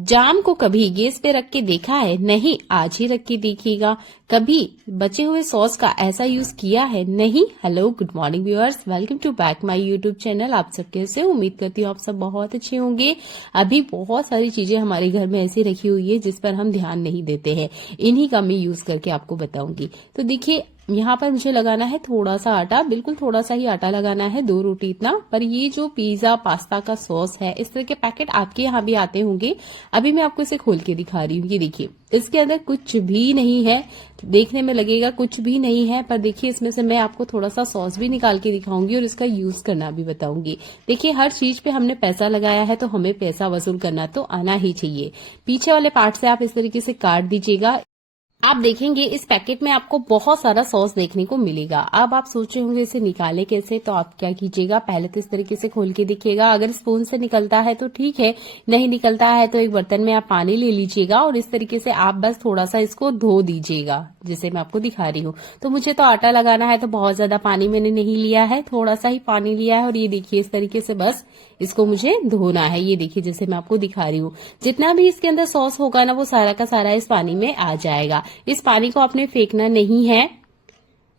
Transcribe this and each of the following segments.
जाम को कभी गैस पे रख के देखा है? नहीं, आज ही रख के देखिएगा। कभी बचे हुए सॉस का ऐसा यूज किया है? नहीं। Hello, good morning viewers, welcome to back my YouTube channel. आप सब कैसे? उम्मीद करती हूँ आप सब बहुत अच्छे होंगे। अभी बहुत सारी चीजें हमारे घर में ऐसी रखी हुई है जिस पर हम ध्यान नहीं देते हैं। इन्हीं का मैं यूज करके आपको बताऊंगी। तो देखिए, यहाँ पर मुझे लगाना है थोड़ा सा आटा, बिल्कुल थोड़ा सा ही आटा लगाना है, 2 रोटी इतना। पर ये जो पिज्जा पास्ता का सॉस है, इस तरह के पैकेट आपके यहाँ भी आते होंगे। अभी मैं आपको इसे खोल के दिखा रही हूँ। ये देखिए, इसके अंदर कुछ भी नहीं है। देखने में लगेगा कुछ भी नहीं है, पर देखिए इसमें से मैं आपको थोड़ा सा सॉस भी निकाल के दिखाऊंगी और इसका यूज करना भी बताऊंगी। देखिए, हर चीज पे हमने पैसा लगाया है तो हमें पैसा वसूल करना तो आना ही चाहिए। पीछे वाले पार्ट से आप इस तरीके से काट दीजिएगा। आप देखेंगे इस पैकेट में आपको बहुत सारा सॉस देखने को मिलेगा। अब आप सोच रहे होंगे इसे निकाले कैसे, तो आप क्या कीजिएगा, पहले तो इस तरीके से खोल के देखिएगा। अगर स्पून से निकलता है तो ठीक है, नहीं निकलता है तो एक बर्तन में आप पानी ले लीजिएगा और इस तरीके से आप बस थोड़ा सा इसको धो दीजिएगा, जैसे मैं आपको दिखा रही हूँ। तो मुझे तो आटा लगाना है तो बहुत ज्यादा पानी मैंने नहीं लिया है, थोड़ा सा ही पानी लिया है। और ये देखिए, इस तरीके से बस इसको मुझे धोना है। ये देखिए, जैसे मैं आपको दिखा रही हूँ, जितना भी इसके अंदर सॉस होगा ना, वो सारा का सारा इस पानी में आ जाएगा। इस पानी को आपने फेंकना नहीं है।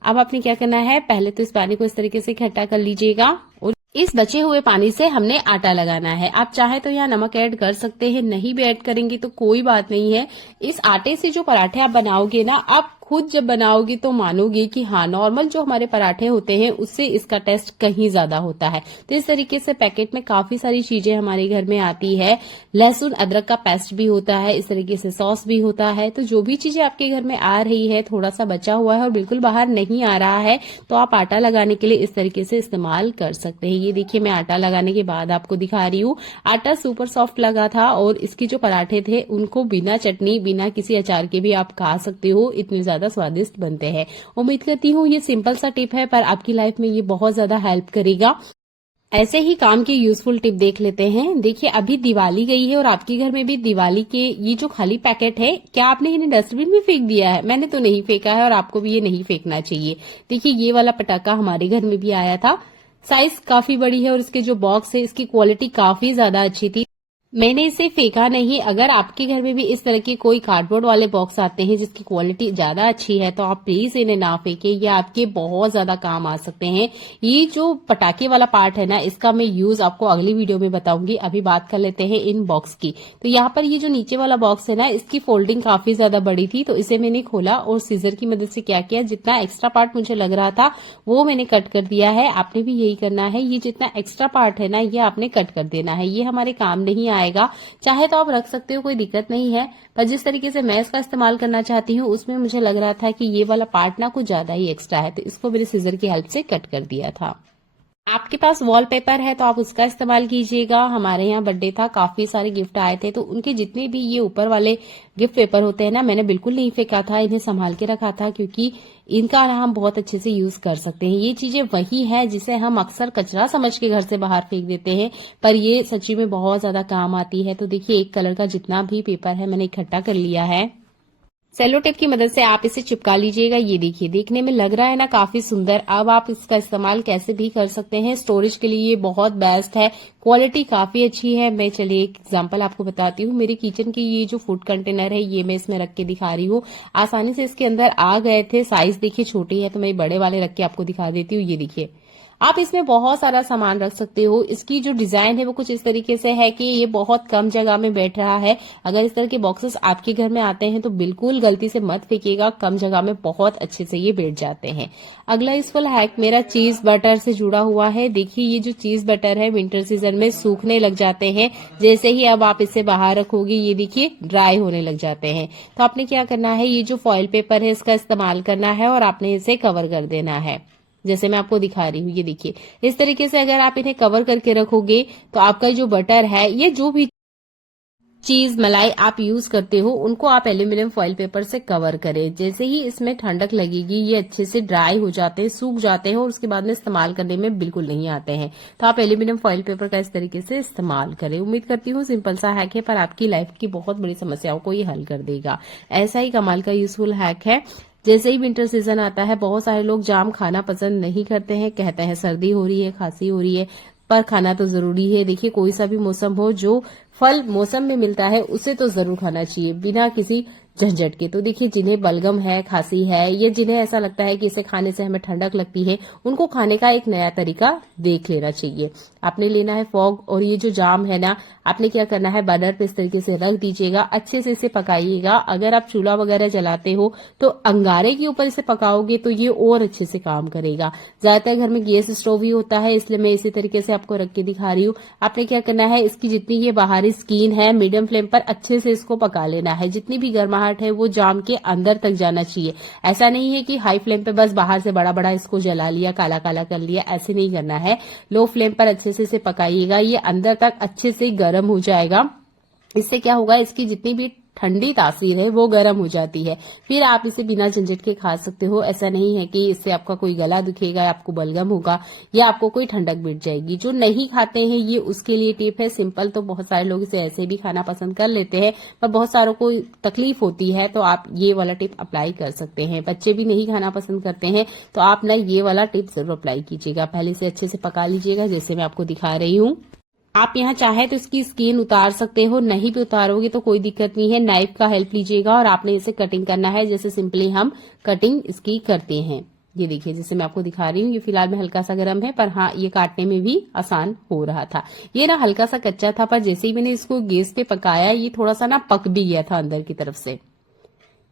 अब आपने क्या करना है, पहले तो इस पानी को इस तरीके से इकट्ठा कर लीजिएगा और इस बचे हुए पानी से हमने आटा लगाना है। आप चाहे तो यहाँ नमक ऐड कर सकते हैं, नहीं भी ऐड करेंगे तो कोई बात नहीं है। इस आटे से जो पराठे आप बनाओगे ना, आप खुद जब बनाओगे तो मानोगे कि हाँ, नॉर्मल जो हमारे पराठे होते हैं उससे इसका टेस्ट कहीं ज्यादा होता है। तो इस तरीके से पैकेट में काफी सारी चीजें हमारे घर में आती है। लहसुन अदरक का पेस्ट भी होता है, इस तरीके से सॉस भी होता है। तो जो भी चीजें आपके घर में आ रही है, थोड़ा सा बचा हुआ है और बिल्कुल बाहर नहीं आ रहा है, तो आप आटा लगाने के लिए इस तरीके से इस्तेमाल कर सकते हैं। ये देखिए, मैं आटा लगाने के बाद आपको दिखा रही हूँ। आटा सुपर सॉफ्ट लगा था और इसके जो पराठे थे उनको बिना चटनी, बिना किसी अचार के भी आप खा सकते हो, इतने ज्यादा स्वादिष्ट बनते हैं। उम्मीद करती हूँ ये सिंपल सा टिप है, पर आपकी लाइफ में ये बहुत ज्यादा हेल्प करेगा। ऐसे ही काम की यूजफुल टिप देख लेते हैं। देखिए, अभी दिवाली गई है और आपके घर में भी दिवाली के ये जो खाली पैकेट है, क्या आपने इन्हें डस्टबिन में फेंक दिया है? मैंने तो नहीं फेंका है और आपको भी ये नहीं फेंकना चाहिए। देखिए, ये वाला पटाखा हमारे घर में भी आया था। साइज काफी बड़ी है और इसके जो बॉक्स है, इसकी क्वालिटी काफी ज्यादा अच्छी थी। मैंने इसे फेंका नहीं। अगर आपके घर में भी इस तरह के कोई कार्डबोर्ड वाले बॉक्स आते हैं जिसकी क्वालिटी ज्यादा अच्छी है, तो आप प्लीज इन्हें ना फेंके, ये आपके बहुत ज्यादा काम आ सकते हैं। ये जो पटाखे वाला पार्ट है ना, इसका मैं यूज आपको अगली वीडियो में बताऊंगी। अभी बात कर लेते हैं इन बॉक्स की। तो यहाँ पर ये जो नीचे वाला बॉक्स है ना, इसकी फोल्डिंग काफी ज्यादा बड़ी थी, तो इसे मैंने खोला और सीजर की मदद से क्या किया, जितना एक्स्ट्रा पार्ट मुझे लग रहा था वो मैंने कट कर दिया है। आपने भी यही करना है। ये जितना एक्स्ट्रा पार्ट है ना, ये आपने कट कर देना है। ये हमारे काम नहीं आएगा। चाहे तो आप रख सकते हो, कोई दिक्कत नहीं है, पर जिस तरीके से मैं इसका इस्तेमाल करना चाहती हूँ उसमें मुझे लग रहा था कि ये वाला पार्ट ना कुछ ज्यादा ही एक्स्ट्रा है, तो इसको मेरे सीजर की हेल्प से कट कर दिया था। आपके पास वॉलपेपर है तो आप उसका इस्तेमाल कीजिएगा। हमारे यहाँ बर्थडे था, काफी सारे गिफ्ट आए थे, तो उनके जितने भी ये ऊपर वाले गिफ्ट पेपर होते हैं ना, मैंने बिल्कुल नहीं फेंका था, इन्हें संभाल के रखा था, क्योंकि इनका ना हम बहुत अच्छे से यूज कर सकते हैं। ये चीजें वही है जिसे हम अक्सर कचरा समझ के घर से बाहर फेंक देते हैं, पर ये सच्ची में बहुत ज्यादा काम आती है। तो देखिए, एक कलर का जितना भी पेपर है मैंने इकट्ठा कर लिया है। सेलो टेप की मदद से आप इसे चिपका लीजिएगा। ये देखिए, देखने में लग रहा है ना काफी सुंदर। अब आप इसका इस्तेमाल कैसे भी कर सकते हैं। स्टोरेज के लिए ये बहुत बेस्ट है, क्वालिटी काफी अच्छी है। मैं चलिए एक एग्जांपल आपको बताती हूँ। मेरे किचन की ये जो फूड कंटेनर है, ये मैं इसमें रख के दिखा रही हूँ। आसानी से इसके अंदर आ गए थे। साइज देखिए छोटी है, तो मैं बड़े वाले रख के आपको दिखा देती हूँ। ये देखिए, आप इसमें बहुत सारा सामान रख सकते हो। इसकी जो डिजाइन है वो कुछ इस तरीके से है कि ये बहुत कम जगह में बैठ रहा है। अगर इस तरह के बॉक्सेस आपके घर में आते हैं तो बिल्कुल गलती से मत फेंकिएगा, कम जगह में बहुत अच्छे से ये बैठ जाते हैं। अगला यूजफुल हैक मेरा चीज बटर से जुड़ा हुआ है। देखिए, ये जो चीज बटर है विंटर सीजन में सूखने लग जाते हैं। जैसे ही अब आप इसे बाहर रखोगे, ये देखिए ड्राई होने लग जाते हैं। तो आपने क्या करना है, ये जो फॉइल पेपर है इसका इस्तेमाल करना है और आपने इसे कवर कर देना है, जैसे मैं आपको दिखा रही हूँ। ये देखिए, इस तरीके से अगर आप इन्हें कवर करके रखोगे तो आपका जो बटर है, ये जो भी चीज मलाई आप यूज करते हो, उनको आप एल्यूमिनियम फॉइल पेपर से कवर करें। जैसे ही इसमें ठंडक लगेगी, ये अच्छे से ड्राई हो जाते हैं, सूख जाते हैं और उसके बाद में इस्तेमाल करने में बिल्कुल नहीं आते हैं। तो आप एल्यूमिनियम फॉइल पेपर का इस तरीके से इस्तेमाल करें। उम्मीद करती हूँ सिंपल सा हैक है, पर आपकी लाइफ की बहुत बड़ी समस्याओं को ये हल कर देगा। ऐसा ही कमाल का यूजफुल हैक है। जैसे ही विंटर सीजन आता है, बहुत सारे लोग जाम खाना पसंद नहीं करते हैं, कहते हैं सर्दी हो रही है, खांसी हो रही है, पर खाना तो जरूरी है। देखिए कोई सा भी मौसम हो, जो फल मौसम में मिलता है उसे तो जरूर खाना चाहिए बिना किसी झंझट के। तो देखिए जिन्हें बलगम है, खांसी है, या जिन्हें ऐसा लगता है कि इसे खाने से हमें ठंडक लगती है, उनको खाने का एक नया तरीका देख लेना चाहिए। आपने लेना है फॉग, और ये जो जाम है ना, आपने क्या करना है, बर्नर पे इस तरीके से रख दीजिएगा, अच्छे से इसे पकाइएगा। अगर आप चूल्हा वगैरह जलाते हो तो अंगारे के ऊपर इसे पकाओगे तो ये और अच्छे से काम करेगा। ज्यादातर घर में गैस स्टोव ही होता है, इसलिए मैं इसी तरीके से आपको रख के दिखा रही हूँ। आपने क्या करना है, इसकी जितनी ये बाहरी स्किन है, मीडियम फ्लेम पर अच्छे से इसको पका लेना है। जितनी भी गर्माहट है वो जाम के अंदर तक जाना चाहिए। ऐसा नहीं है कि हाई फ्लेम पे बस बाहर से बड़ा बड़ा इसको जला लिया, काला काला कर लिया, ऐसे नहीं करना है। लो फ्लेम पर अच्छे से इसे पकाइएगा, ये अंदर तक अच्छे से गर्म हो जाएगा। इससे क्या होगा, इसकी जितनी भी ठंडी तासीर है वो गर्म हो जाती है। फिर आप इसे बिना झंझट के खा सकते हो। ऐसा नहीं है कि इससे आपका कोई गला दुखेगा, आपको बलगम होगा, या आपको कोई ठंडक मिट जाएगी। जो नहीं खाते हैं ये उसके लिए टिप है। सिंपल तो बहुत सारे लोग इसे ऐसे भी खाना पसंद कर लेते हैं, पर बहुत सारों को तकलीफ होती है, तो आप ये वाला टिप अप्लाई कर सकते हैं। बच्चे भी नहीं खाना पसंद करते हैं तो आप ना ये वाला टिप जरूर अप्लाई कीजिएगा। पहले से अच्छे से पका लीजिएगा जैसे मैं आपको दिखा रही हूँ। आप यहाँ चाहे तो इसकी स्किन उतार सकते हो, नहीं भी उतारोगे तो कोई दिक्कत नहीं है। नाइफ का हेल्प लीजिएगा और आपने इसे कटिंग करना है जैसे सिंपली हम कटिंग इसकी करते हैं। ये देखिए जैसे मैं आपको दिखा रही हूँ, ये फिलहाल में हल्का सा गर्म है, पर हाँ ये काटने में भी आसान हो रहा था। ये ना हल्का सा कच्चा था, पर जैसे ही मैंने इसको गैस पे पकाया ये थोड़ा सा ना पक भी गया था अंदर की तरफ से।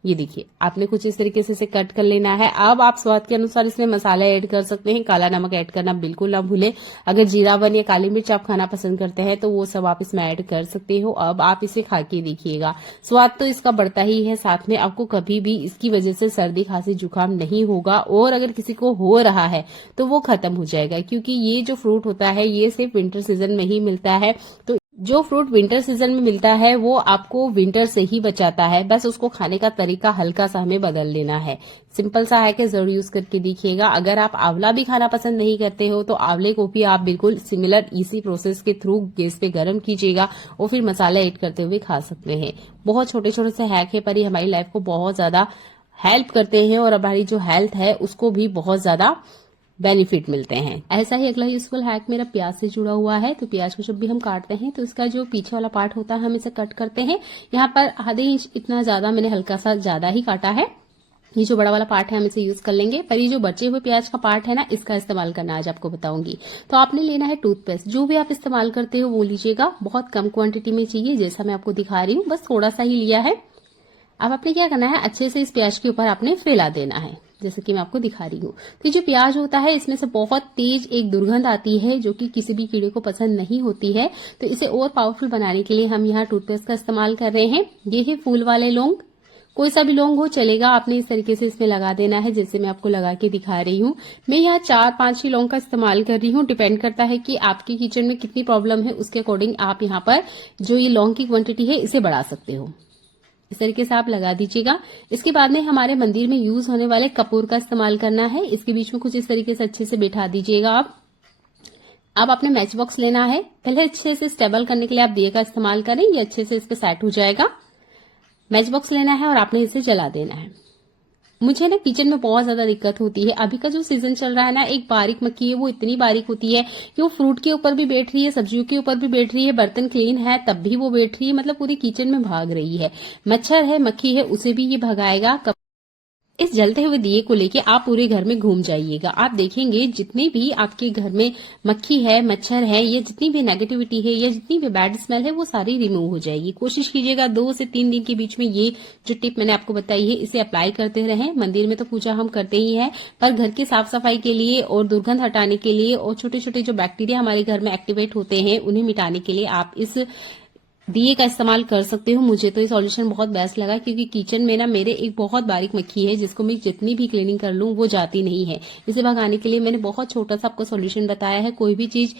ये देखिए आपने कुछ इस तरीके से इसे कट कर लेना है। अब आप स्वाद के अनुसार इसमें मसाला ऐड कर सकते हैं। काला नमक ऐड करना बिल्कुल ना भूलें। अगर जीरा वन या काली मिर्च आप खाना पसंद करते हैं तो वो सब आप इसमें ऐड कर सकते हो। अब आप इसे खा के देखिएगा, स्वाद तो इसका बढ़ता ही है, साथ में आपको कभी भी इसकी वजह से सर्दी खांसी जुकाम नहीं होगा, और अगर किसी को हो रहा है तो वो खत्म हो जाएगा। क्योंकि ये जो फ्रूट होता है ये सिर्फ विंटर सीजन में ही मिलता है, तो जो फ्रूट विंटर सीजन में मिलता है वो आपको विंटर से ही बचाता है। बस उसको खाने का तरीका हल्का सा हमें बदल लेना है। सिंपल सा है कि जरूर यूज करके देखिएगा। अगर आप आंवला भी खाना पसंद नहीं करते हो तो आंवले को भी आप बिल्कुल सिमिलर इसी प्रोसेस के थ्रू गैस पे गर्म कीजिएगा और फिर मसाला ऐड करते हुए खा सकते हैं। बहुत छोटे छोटे से हैक है, पर ये हमारी लाइफ को बहुत ज्यादा हेल्प करते हैं और हमारी जो हेल्थ है उसको भी बहुत ज्यादा बेनिफिट मिलते हैं। ऐसा ही अगला यूजफुल हैक मेरा प्याज से जुड़ा हुआ है। तो प्याज को जब भी हम काटते हैं तो इसका जो पीछे वाला पार्ट होता है हम इसे कट करते हैं। यहाँ पर आधे इंच इतना ज्यादा मैंने हल्का सा ज्यादा ही काटा है। ये जो बड़ा वाला पार्ट है हम इसे यूज कर लेंगे, पर ये जो बचे हुए प्याज का पार्ट है ना इसका इस्तेमाल करना आज आपको बताऊंगी। तो आपने लेना है टूथपेस्ट, जो भी आप इस्तेमाल करते हो वो लीजिएगा। बहुत कम क्वांटिटी में चाहिए, जैसा मैं आपको दिखा रही हूँ, बस थोड़ा सा ही लिया है। अब आपने क्या करना है, अच्छे से इस प्याज के ऊपर आपने फैला देना है जैसे कि मैं आपको दिखा रही हूँ। तो ये जो प्याज होता है इसमें से बहुत तेज एक दुर्गंध आती है जो कि किसी भी कीड़े को पसंद नहीं होती है। तो इसे और पावरफुल बनाने के लिए हम यहाँ टूथपेस्ट का इस्तेमाल कर रहे हैं। ये है फूल वाले लौंग, कोई सा भी लौंग हो चलेगा। आपने इस तरीके से इसमें लगा देना है जैसे मैं आपको लगा के दिखा रही हूँ। मैं यहाँ 4-5 ही लौंग का इस्तेमाल कर रही हूँ। डिपेंड करता है कि आपके किचन में कितनी प्रॉब्लम है, उसके अकॉर्डिंग आप यहाँ पर जो ये लौंग की क्वांटिटी है इसे बढ़ा सकते हो। इस तरीके से आप लगा दीजिएगा। इसके बाद में हमारे मंदिर में यूज होने वाले कपूर का इस्तेमाल करना है। इसके बीच में कुछ इस तरीके से अच्छे से बैठा दीजिएगा आप। अब आपने मैच बॉक्स लेना है। पहले अच्छे से स्टेबल करने के लिए आप दिए का इस्तेमाल करें, ये अच्छे से इस पे सेट हो जाएगा। मैच बॉक्स लेना है और आपने इसे जला देना है। मुझे ना किचन में बहुत ज्यादा दिक्कत होती है। अभी का जो सीजन चल रहा है ना, एक बारीक मक्खी है, वो इतनी बारीक होती है कि वो फ्रूट के ऊपर भी बैठ रही है, सब्जियों के ऊपर भी बैठ रही है, बर्तन क्लीन है तब भी वो बैठ रही है, मतलब पूरी किचन में भाग रही है। मच्छर है, मक्खी है, उसे भी ये भगाएगा। इस जलते हुए दिए को लेके आप पूरे घर में घूम जाइएगा। आप देखेंगे जितने भी आपके घर में मक्खी है, मच्छर है, या जितनी भी नेगेटिविटी है या जितनी भी बैड स्मेल है वो सारी रिमूव हो जाएगी। कोशिश कीजिएगा 2 से 3 दिन के बीच में ये जो टिप मैंने आपको बताई है इसे अप्लाई करते रहें। मंदिर में तो पूजा हम करते ही है, पर घर की साफ सफाई के लिए और दुर्गंध हटाने के लिए और छोटे छोटे जो बैक्टीरिया हमारे घर में एक्टिवेट होते हैं उन्हें मिटाने के लिए आप इस दिए का इस्तेमाल कर सकते हो। मुझे तो ये सॉल्यूशन बहुत बेस्ट लगा क्योंकि किचन में ना मेरे एक बहुत बारीक मक्खी है जिसको मैं जितनी भी क्लीनिंग कर लूं वो जाती नहीं है। इसे भगाने के लिए मैंने बहुत छोटा सा आपको सॉल्यूशन बताया है। कोई भी चीज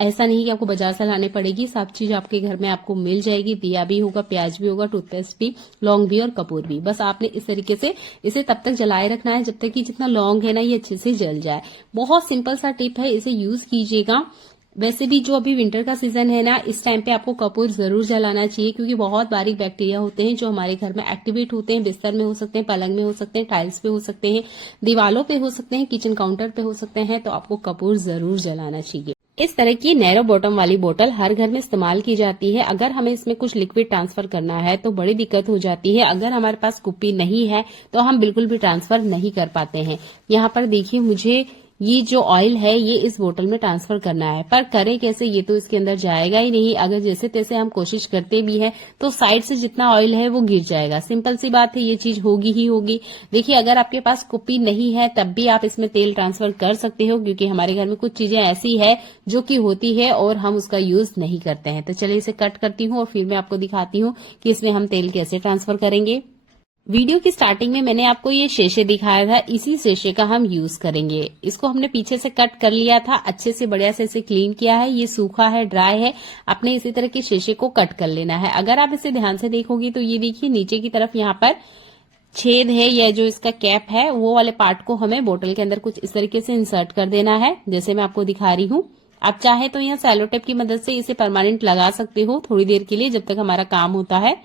ऐसा नहीं कि आपको बाजार से लाने पड़ेगी, सब चीज आपके घर में आपको मिल जाएगी। दिया भी होगा, प्याज भी होगा, टूथपेस्ट भी, लौंग भी और कपूर भी। बस आपने इस तरीके से इसे तब तक जलाए रखना है जब तक कि जितना लौंग है ना ये अच्छे से जल जाए। बहुत सिंपल सा टिप है, इसे यूज कीजिएगा। वैसे भी जो अभी विंटर का सीजन है ना, इस टाइम पे आपको कपूर जरूर जलाना चाहिए क्योंकि बहुत बारीक बैक्टीरिया होते हैं जो हमारे घर में एक्टिवेट होते हैं। बिस्तर में हो सकते हैं, पलंग में हो सकते हैं, टाइल्स पे हो सकते हैं, दीवालों पे हो सकते हैं, किचन काउंटर पे हो सकते हैं। तो आपको कपूर जरूर जलाना चाहिए। इस तरह की नैरो बॉटम वाली बोतल हर घर में इस्तेमाल की जाती है। अगर हमें इसमें कुछ लिक्विड ट्रांसफर करना है तो बड़ी दिक्कत हो जाती है। अगर हमारे पास कुप्पी नहीं है तो हम बिल्कुल भी ट्रांसफर नहीं कर पाते हैं। यहाँ पर देखिए, मुझे ये जो ऑयल है ये इस बोतल में ट्रांसफर करना है, पर करें कैसे, ये तो इसके अंदर जाएगा ही नहीं। अगर जैसे तैसे हम कोशिश करते भी हैं तो साइड से जितना ऑयल है वो गिर जाएगा। सिंपल सी बात है, ये चीज होगी ही होगी। देखिए, अगर आपके पास कुप्पी नहीं है तब भी आप इसमें तेल ट्रांसफर कर सकते हो, क्योंकि हमारे घर में कुछ चीजें ऐसी है जो कि होती है और हम उसका यूज नहीं करते हैं। तो चलिए इसे कट करती हूँ और फिर मैं आपको दिखाती हूँ कि इसमें हम तेल कैसे ट्रांसफर करेंगे। वीडियो की स्टार्टिंग में मैंने आपको ये शीशे दिखाया था, इसी शीशे का हम यूज करेंगे। इसको हमने पीछे से कट कर लिया था, अच्छे से बढ़िया से इसे क्लीन किया है। ये सूखा है, ड्राई है। आपने इसी तरह के शीशे को कट कर लेना है। अगर आप इसे ध्यान से देखोगी तो ये देखिए, नीचे की तरफ यहाँ पर छेद है, या जो इसका कैप है वो वाले पार्ट को हमें बोतल के अंदर कुछ इस तरीके से इंसर्ट कर देना है, जैसे मैं आपको दिखा रही हूँ। आप चाहे तो यहाँ सेलो टेप की मदद से इसे परमानेंट लगा सकते हो थोड़ी देर के लिए, जब तक हमारा काम होता है।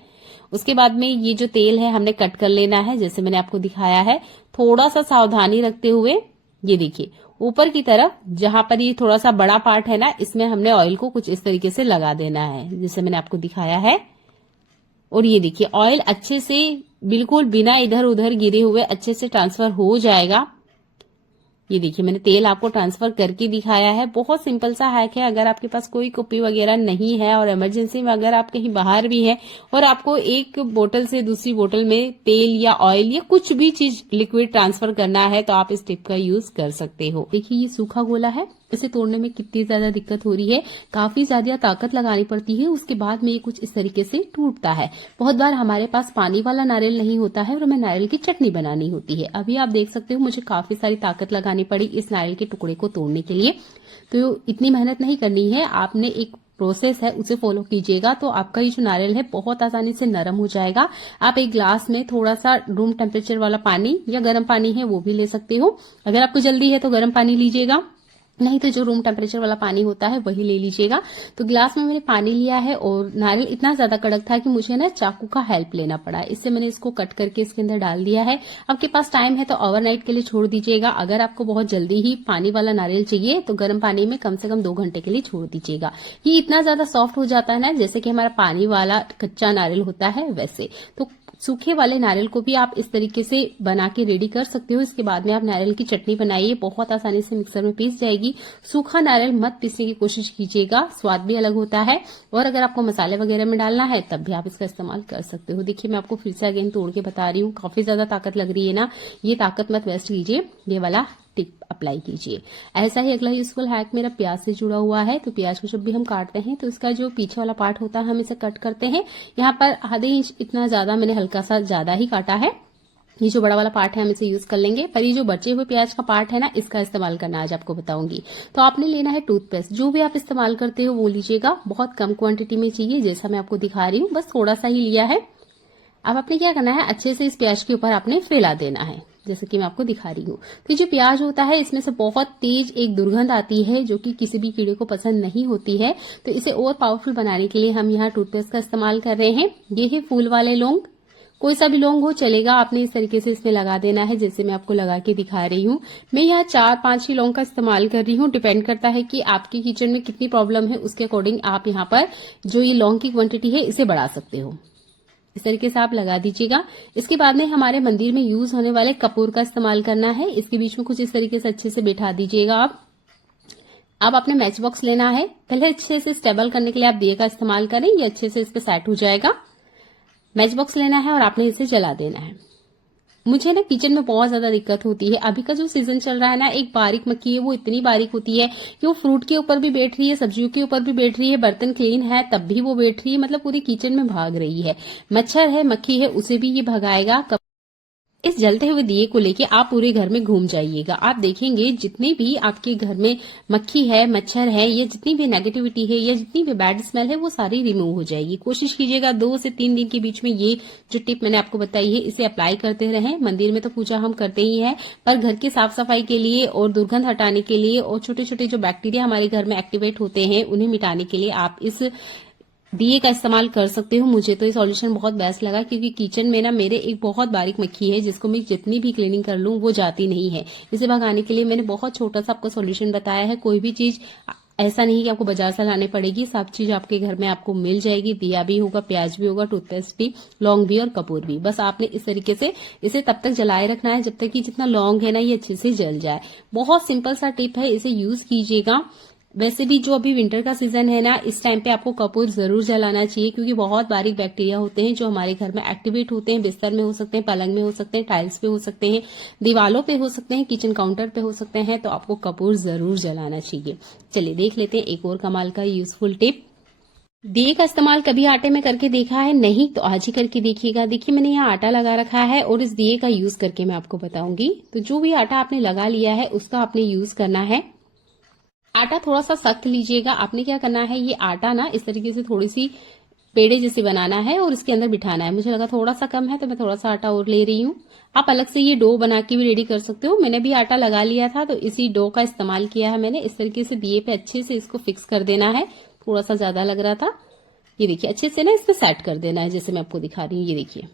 उसके बाद में ये जो तेल है हमने कट कर लेना है, जैसे मैंने आपको दिखाया है। थोड़ा सा सावधानी रखते हुए, ये देखिए ऊपर की तरफ जहां पर ये थोड़ा सा बड़ा पार्ट है ना, इसमें हमने ऑयल को कुछ इस तरीके से लगा देना है, जैसे मैंने आपको दिखाया है। और ये देखिए, ऑयल अच्छे से बिल्कुल बिना इधर उधर गिरे हुए अच्छे से ट्रांसफर हो जाएगा। ये देखिए, मैंने तेल आपको ट्रांसफर करके दिखाया है। बहुत सिंपल सा हैक है। अगर आपके पास कोई कुप्पी वगैरह नहीं है और इमरजेंसी में अगर आप कहीं बाहर भी हैं और आपको एक बोतल से दूसरी बोतल में तेल या ऑयल या कुछ भी चीज लिक्विड ट्रांसफर करना है तो आप इस टिप का यूज कर सकते हो। देखिए, ये सूखा गोला है, इसे तोड़ने में कितनी ज्यादा दिक्कत हो रही है, काफी ज्यादा ताकत लगानी पड़ती है। उसके बाद में ये कुछ इस तरीके से टूटता है। बहुत बार हमारे पास पानी वाला नारियल नहीं होता है और हमें नारियल की चटनी बनानी होती है। अभी आप देख सकते हो मुझे काफी सारी ताकत लगानी पड़ी इस नारियल के टुकड़े को तोड़ने के लिए। तो इतनी मेहनत नहीं करनी है, आपने एक प्रोसेस है उसे फॉलो कीजिएगा तो आपका ये जो नारियल है बहुत आसानी से नरम हो जाएगा। आप एक ग्लास में थोड़ा सा रूम टेम्परेचर वाला पानी या गर्म पानी है वो भी ले सकते हो। अगर आपको जल्दी है तो गर्म पानी लीजिएगा, नहीं तो जो रूम टेम्परेचर वाला पानी होता है वही ले लीजिएगा। तो ग्लास में मैंने पानी लिया है और नारियल इतना ज्यादा कड़क था कि मुझे ना चाकू का हेल्प लेना पड़ा। इससे मैंने इसको कट करके इसके अंदर डाल दिया है। आपके पास टाइम है तो ओवरनाइट के लिए छोड़ दीजिएगा। अगर आपको बहुत जल्दी ही पानी वाला नारियल चाहिए तो गर्म पानी में कम से कम 2 घंटे के लिए छोड़ दीजिएगा। ये इतना ज्यादा सॉफ्ट हो जाता है ना, जैसे कि हमारा पानी वाला कच्चा नारियल होता है वैसे। तो सूखे वाले नारियल को भी आप इस तरीके से बना के रेडी कर सकते हो। इसके बाद में आप नारियल की चटनी बनाइए, बहुत आसानी से मिक्सर में पीस जाएगी। सूखा नारियल मत पीसने की कोशिश कीजिएगा, स्वाद भी अलग होता है। और अगर आपको मसाले वगैरह में डालना है तब भी आप इसका इस्तेमाल कर सकते हो। देखिए, मैं आपको फिर से अगेन तोड़ के बता रही हूँ, काफी ज्यादा ताकत लग रही है ना, ये ताकत मत वेस्ट कीजिए, ये वाला टिप अप्लाई कीजिए। ऐसा ही अगला यूजफुल हैक मेरा प्याज से जुड़ा हुआ है। तो प्याज को जब भी हम काटते हैं तो इसका जो पीछे वाला पार्ट होता है हम इसे कट करते हैं। यहाँ पर आधे इंच इतना ज्यादा मैंने हल्का सा ज्यादा ही काटा है। ये जो बड़ा वाला पार्ट है हम इसे यूज कर लेंगे, पर ये जो बचे हुए प्याज का पार्ट है ना, इसका इस्तेमाल करना आज आपको बताऊंगी। तो आपने लेना है टूथपेस्ट, जो भी आप इस्तेमाल करते हो वो लीजिएगा, बहुत कम क्वांटिटी में चाहिए, जैसा मैं आपको दिखा रही हूँ, बस थोड़ा सा ही लिया है। अब आपने क्या करना है, अच्छे से इस प्याज के ऊपर आपने फैला देना है, जैसे कि मैं आपको दिखा रही हूँ। तो जो प्याज होता है इसमें से बहुत तेज एक दुर्गंध आती है जो कि किसी भी कीड़े को पसंद नहीं होती है। तो इसे और पावरफुल बनाने के लिए हम यहाँ टूथपेस्ट का इस्तेमाल कर रहे हैं। ये है फूल वाले लौंग, कोई सा भी लौंग हो चलेगा, आपने इस तरीके से इसमें लगा देना है, जैसे मैं आपको लगा के दिखा रही हूँ। मैं यहाँ 4-5 ही लौंग का इस्तेमाल कर रही हूँ, डिपेंड करता है कि आपके किचन में कितनी प्रॉब्लम है, उसके अकॉर्डिंग आप यहाँ पर जो ये लौंग की क्वांटिटी है इसे बढ़ा सकते हो। इस तरीके से आप लगा दीजिएगा। इसके बाद में हमारे मंदिर में यूज होने वाले कपूर का इस्तेमाल करना है, इसके बीच में कुछ इस तरीके से अच्छे से बैठा दीजिएगा आप। अब आपने मैच बॉक्स लेना है, पहले अच्छे से स्टेबल करने के लिए आप दिए का इस्तेमाल करें, ये अच्छे से इस पे सेट हो जाएगा। मैच बॉक्स लेना है और आपने इसे जला देना है। मुझे ना किचन में बहुत ज्यादा दिक्कत होती है, अभी का जो सीजन चल रहा है ना, एक बारीक मक्खी है वो इतनी बारीक होती है कि वो फ्रूट के ऊपर भी बैठ रही है, सब्जियों के ऊपर भी बैठ रही है, बर्तन क्लीन है तब भी वो बैठ रही है, मतलब पूरी किचन में भाग रही है। मच्छर है, मक्खी है, उसे भी ये भगाएगा। इस जलते हुए दिए को लेके आप पूरे घर में घूम जाइएगा, आप देखेंगे जितने भी आपके घर में मक्खी है, मच्छर है, या जितनी भी नेगेटिविटी है या जितनी भी बैड स्मेल है वो सारी रिमूव हो जाएगी। कोशिश कीजिएगा 2 से 3 दिन के बीच में ये जो टिप मैंने आपको बताई है इसे अप्लाई करते रहें। मंदिर में तो पूजा हम करते ही है, पर घर की साफ सफाई के लिए और दुर्गंध हटाने के लिए और छोटे छोटे जो बैक्टीरिया हमारे घर में एक्टिवेट होते हैं उन्हें मिटाने के लिए आप इस दिए का इस्तेमाल कर सकते हो। मुझे तो ये सॉल्यूशन बहुत बेस्ट लगा, क्योंकि किचन में ना मेरे एक बहुत बारीक मक्खी है जिसको मैं जितनी भी क्लीनिंग कर लूं वो जाती नहीं है। इसे भगाने के लिए मैंने बहुत छोटा सा आपको सॉल्यूशन बताया है। कोई भी चीज ऐसा नहीं कि आपको बाजार से लाने पड़ेगी, सब चीज आपके घर में आपको मिल जाएगी। दिया भी होगा, प्याज भी होगा, टूथपेस्ट भी, लौंग भी और कपूर भी। बस आपने इस तरीके से इसे तब तक जलाए रखना है जब तक कि जितना लौंग है ना ये अच्छे से जल जाए। बहुत सिंपल सा टिप है, इसे यूज कीजिएगा। वैसे भी जो अभी विंटर का सीजन है ना, इस टाइम पे आपको कपूर जरूर जलाना चाहिए, क्योंकि बहुत बारीक बैक्टीरिया होते हैं जो हमारे घर में एक्टिवेट होते हैं। बिस्तर में हो सकते हैं, पलंग में हो सकते हैं, टाइल्स पे हो सकते हैं, दीवालों पे हो सकते हैं, किचन काउंटर पे हो सकते हैं। तो आपको कपूर जरूर जलाना चाहिए। चलिए देख लेते हैं एक और कमाल का यूजफुल टिप। दिए का इस्तेमाल कभी आटे में करके देखा है? नहीं तो आज ही करके देखिएगा। देखिए मैंने यहाँ आटा लगा रखा है और इस दिए का यूज करके मैं आपको बताऊंगी। तो जो भी आटा आपने लगा लिया है उसका आपने यूज करना है। आटा थोड़ा सा सख्त लीजिएगा। आपने क्या करना है, ये आटा ना इस तरीके से थोड़ी सी पेड़े जैसे बनाना है और इसके अंदर बिठाना है। मुझे लगा थोड़ा सा कम है तो मैं थोड़ा सा आटा और ले रही हूँ। आप अलग से ये डो बना के भी रेडी कर सकते हो। मैंने भी आटा लगा लिया था तो इसी डो का इस्तेमाल किया है मैंने। इस तरीके से दिए पे अच्छे से इसको फिक्स कर देना है। थोड़ा सा ज्यादा लग रहा था। ये देखिए अच्छे से ना इसमें सेट कर देना है, जैसे मैं आपको दिखा रही हूँ। ये देखिए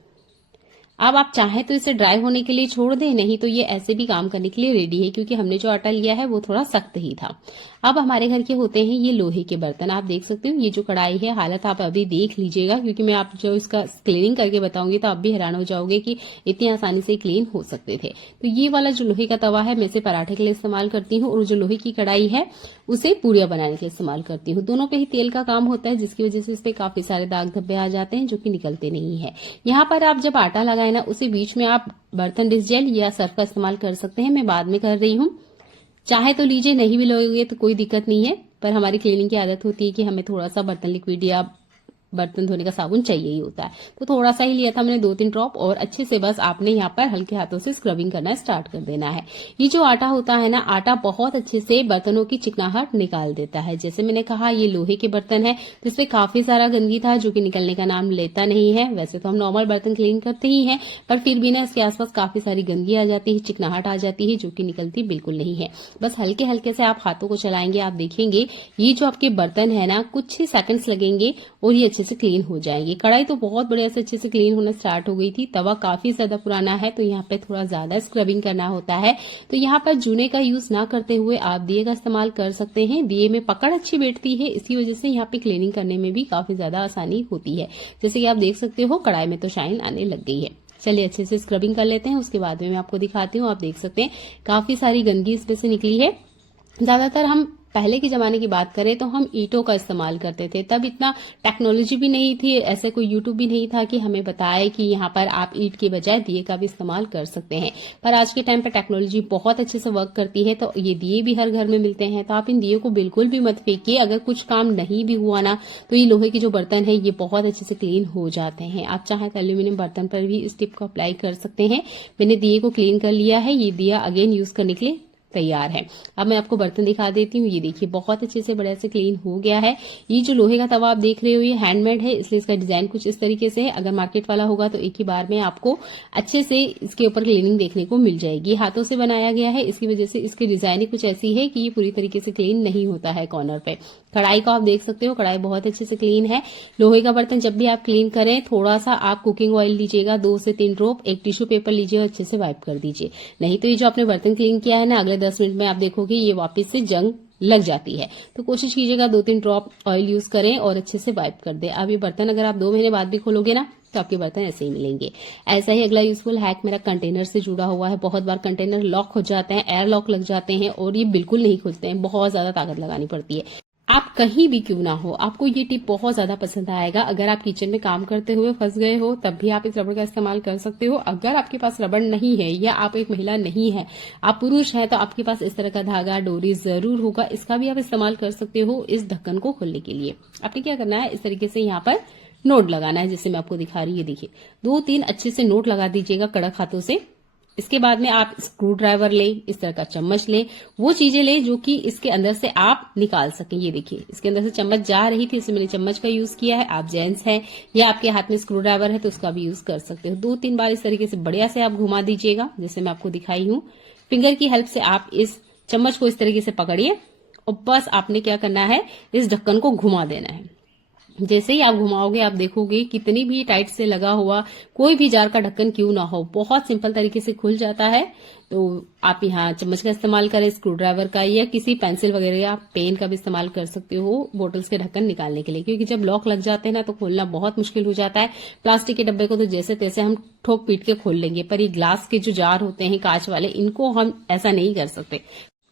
अब आप चाहें तो इसे ड्राई होने के लिए छोड़ दें, नहीं तो ये ऐसे भी काम करने के लिए रेडी है, क्योंकि हमने जो आटा लिया है वो थोड़ा सख्त ही था। अब हमारे घर के होते हैं ये लोहे के बर्तन। आप देख सकते हो ये जो कढ़ाई है, हालत आप अभी देख लीजिएगा, क्योंकि मैं आप जो इसका क्लीनिंग करके बताऊंगी तो आप भी हैरान हो जाओगे कि इतनी आसानी से क्लीन हो सकते थे। तो ये वाला जो लोहे का तवा है मैं इसे पराठे के लिए इस्तेमाल करती हूँ, और जो लोहे की कढ़ाई है उसे पूरिया बनाने के लिए इस्तेमाल करती हूँ। दोनों पे ही तेल का काम होता है, जिसकी वजह से इस पे काफी सारे दाग धब्बे आ जाते हैं जो कि निकलते नहीं है। यहाँ पर आप जब आटा लगाए ना, उसे बीच में आप बर्तन डिश जेल या सर्फ का इस्तेमाल कर सकते हैं। मैं बाद में कर रही हूँ, चाहे तो लीजिए, नहीं भी लोगे तो कोई दिक्कत नहीं है। पर हमारी क्लीनिंग की आदत होती है कि हमें थोड़ा सा बर्तन लिक्विड या बर्तन धोने का साबुन चाहिए ही होता है। तो थोड़ा सा ही लिया था मैंने, 2-3 ड्रॉप, और अच्छे से बस आपने यहाँ पर हल्के हाथों से स्क्रबिंग करना स्टार्ट कर देना है। ये जो आटा होता है ना, आटा बहुत अच्छे से बर्तनों की चिकनाहट निकाल देता है। जैसे मैंने कहा ये लोहे के बर्तन है तो इसमें काफी सारा गंदगी था जो कि निकलने का नाम लेता नहीं है। वैसे तो हम नॉर्मल बर्तन क्लीन करते ही हैं, पर फिर भी ना इसके आसपास काफी सारी गंदगी आ जाती है, चिकनाहट आ जाती है, जो कि निकलती बिल्कुल नहीं है। बस हल्के हल्के से आप हाथों को चलाएंगे, आप देखेंगे ये जो आपके बर्तन है ना, कुछ ही सेकंड्स लगेंगे और ये अच्छे से क्लीन हो जाएंगे। कढ़ाई तो बहुत बढ़िया से अच्छे से क्लीन होना स्टार्ट हो गई थी। तवा काफी ज्यादा पुराना है तो यहाँ पे थोड़ा ज्यादा स्क्रबिंग करना होता है। तो यहाँ पर जूने का यूज ना करते हुए आप दिए का इस्तेमाल कर सकते हैं। दिए में पकड़ अच्छी बैठती है, इसी वजह से यहाँ पे क्लीनिंग करने में भी काफी ज्यादा आसानी होती है। जैसे कि आप देख सकते हो कढ़ाई में तो शाइन आने लग गई है। चलिए अच्छे से स्क्रबिंग कर लेते हैं, उसके बाद में मैं आपको दिखाती हूँ। आप देख सकते हैं काफी सारी गंदगी इसमें से निकली है। ज्यादातर हम पहले के जमाने की बात करें तो हम ईंटों का इस्तेमाल करते थे। तब इतना टेक्नोलॉजी भी नहीं थी, ऐसे कोई यूट्यूब भी नहीं था कि हमें बताए कि यहाँ पर आप ईंट के बजाय दिए का भी इस्तेमाल कर सकते हैं। पर आज के टाइम पर टेक्नोलॉजी बहुत अच्छे से वर्क करती है, तो ये दिए भी हर घर में मिलते हैं। तो आप इन दिए को बिल्कुल भी मत फेंकिए। अगर कुछ काम नहीं भी हुआ ना, तो ये लोहे के जो बर्तन है ये बहुत अच्छे से क्लीन हो जाते हैं। आप चाहे तो एल्यूमिनियम बर्तन पर भी इस टिप को अप्लाई कर सकते हैं। मैंने दिए को क्लीन कर लिया है, ये दिया अगेन यूज करने के लिए तैयार है। अब मैं आपको बर्तन दिखा देती हूँ। ये देखिए बहुत अच्छे से बढ़िया से क्लीन हो गया है। ये जो लोहे का तवा आप देख रहे हो ये हैंडमेड है, इसलिए इसका डिजाइन कुछ इस तरीके से है। अगर मार्केट वाला होगा तो एक ही बार में आपको अच्छे से इसके ऊपर क्लीनिंग देखने को मिल जाएगी। हाथों से बनाया गया है, इसकी वजह से इसकी डिजाइन कुछ ऐसी है कि ये पूरी तरीके से क्लीन नहीं होता है कॉर्नर पे। कढ़ाई को आप देख सकते हो, कढ़ाई बहुत अच्छे से क्लीन है। लोहे का बर्तन जब भी आप क्लीन करें थोड़ा सा आप कुकिंग ऑयल लीजिएगा, 2 से 3 ड्रॉप, एक टिश्यू पेपर लीजिए और अच्छे से वाइप कर दीजिए। नहीं तो ये जो आपने बर्तन क्लीन किया है ना, अगले 10 मिनट में आप देखोगे ये वापस से जंग लग जाती है। तो कोशिश कीजिएगा 2-3 ड्रॉप ऑयल यूज करें और अच्छे से वाइप कर दे। अब ये बर्तन अगर आप 2 महीने बाद भी खोलोगे ना तो आपके बर्तन ऐसे ही मिलेंगे। ऐसा ही अगला यूजफुल हैक मेरा कंटेनर से जुड़ा हुआ है। बहुत बार कंटेनर लॉक हो जाते हैं, एयर लॉक लग जाते हैं और ये बिल्कुल नहीं खुलते हैं, बहुत ज्यादा ताकत लगानी पड़ती है। आप कहीं भी क्यों ना हो, आपको ये टिप बहुत ज्यादा पसंद आएगा। अगर आप किचन में काम करते हुए फंस गए हो तब भी आप इस रबड़ का इस्तेमाल कर सकते हो। अगर आपके पास रबड़ नहीं है या आप एक महिला नहीं है, आप पुरुष हैं, तो आपके पास इस तरह का धागा डोरी जरूर होगा, इसका भी आप इस्तेमाल कर सकते हो इस ढक्कन को खोलने के लिए। आपने क्या करना है, इस तरीके से यहाँ पर नोट लगाना है, जैसे मैं आपको दिखा रही हूँ। देखिए 2-3 अच्छे से नोट लगा दीजिएगा कड़क हाथों से। इसके बाद में आप स्क्रू ड्राइवर ले, इस तरह का चम्मच ले, वो चीजें ले जो कि इसके अंदर से आप निकाल सकें। ये देखिए इसके अंदर से चम्मच जा रही थी, इसलिए मैंने चम्मच का यूज किया है। आप जेंट्स हैं या आपके हाथ में स्क्रू ड्राइवर है तो उसका भी यूज कर सकते हो। 2-3 बार इस तरीके से बढ़िया से आप घुमा दीजिएगा, जैसे मैं आपको दिखाई हूँ। फिंगर की हेल्प से आप इस चम्मच को इस तरीके से पकड़िए और बस आपने क्या करना है, इस ढक्कन को घुमा देना है। जैसे ही आप घुमाओगे आप देखोगे कितनी भी टाइट से लगा हुआ कोई भी जार का ढक्कन क्यों ना हो, बहुत सिंपल तरीके से खुल जाता है। तो आप यहाँ चम्मच का इस्तेमाल करें, स्क्रू ड्राइवर का या किसी पेंसिल वगैरह या पेन का भी इस्तेमाल कर सकते हो बोटल्स के ढक्कन निकालने के लिए, क्योंकि जब लॉक लग जाते हैं ना तो खोलना बहुत मुश्किल हो जाता है। प्लास्टिक के डब्बे को तो जैसे तैसे हम ठोक पीट के खोल लेंगे, पर ये ग्लास के जो जार होते हैं कांच वाले, इनको हम ऐसा नहीं कर सकते।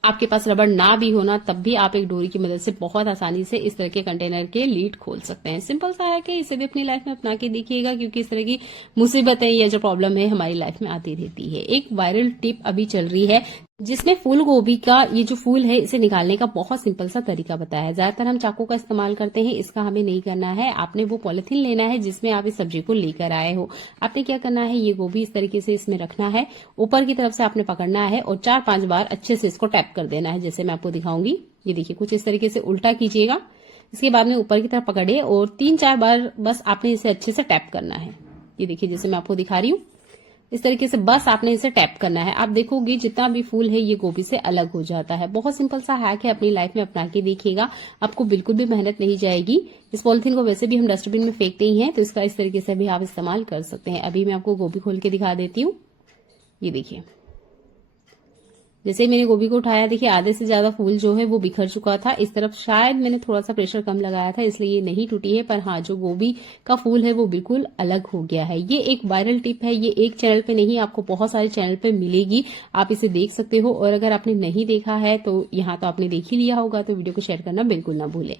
आपके पास रबड़ ना भी होना तब भी आप एक डोरी की मदद से बहुत आसानी से इस तरह के कंटेनर के लीड खोल सकते हैं। सिंपल सा है कि इसे भी अपनी लाइफ में अपना के देखिएगा, क्योंकि इस तरह की मुसीबतें या जो प्रॉब्लम है हमारी लाइफ में आती रहती है। एक वायरल टिप अभी चल रही है जिसमें फूल गोभी का ये जो फूल है इसे निकालने का बहुत सिंपल सा तरीका बताया है। ज्यादातर हम चाकू का इस्तेमाल करते हैं, इसका हमें नहीं करना है। आपने वो पॉलिथीन लेना है जिसमें आप इस सब्जी को लेकर आए हो। आपने क्या करना है, ये गोभी इस तरीके से इसमें रखना है, ऊपर की तरफ से आपने पकड़ना है और 4-5 बार अच्छे से इसको टैप कर देना है, जैसे मैं आपको दिखाऊंगी। ये देखिए, कुछ इस तरीके से उल्टा कीजिएगा। इसके बाद में ऊपर की तरफ पकड़िए और 3-4 बार बस आपने इसे अच्छे से टैप करना है। ये देखिए, जैसे मैं आपको दिखा रही हूँ, इस तरीके से बस आपने इसे टैप करना है। आप देखोगे जितना भी फूल है ये गोभी से अलग हो जाता है। बहुत सिंपल सा हैक है, अपनी लाइफ में अपना के देखिएगा, आपको बिल्कुल भी मेहनत नहीं जाएगी। इस पॉलिथीन को वैसे भी हम डस्टबिन में फेंकते ही हैं, तो इसका इस तरीके से भी आप इस्तेमाल कर सकते हैं। अभी मैं आपको गोभी खोल के दिखा देती हूँ। ये देखिए, जैसे मैंने गोभी को उठाया, देखिए आधे से ज्यादा फूल जो है वो बिखर चुका था। इस तरफ शायद मैंने थोड़ा सा प्रेशर कम लगाया था, इसलिए ये नहीं टूटी है, पर हाँ, जो गोभी का फूल है वो बिल्कुल अलग हो गया है। ये एक वायरल टिप है, ये एक चैनल पे नहीं, आपको बहुत सारे चैनल पे मिलेगी, आप इसे देख सकते हो। और अगर आपने नहीं देखा है तो यहाँ तो आपने देख ही लिया होगा, तो वीडियो को शेयर करना बिल्कुल ना भूलें।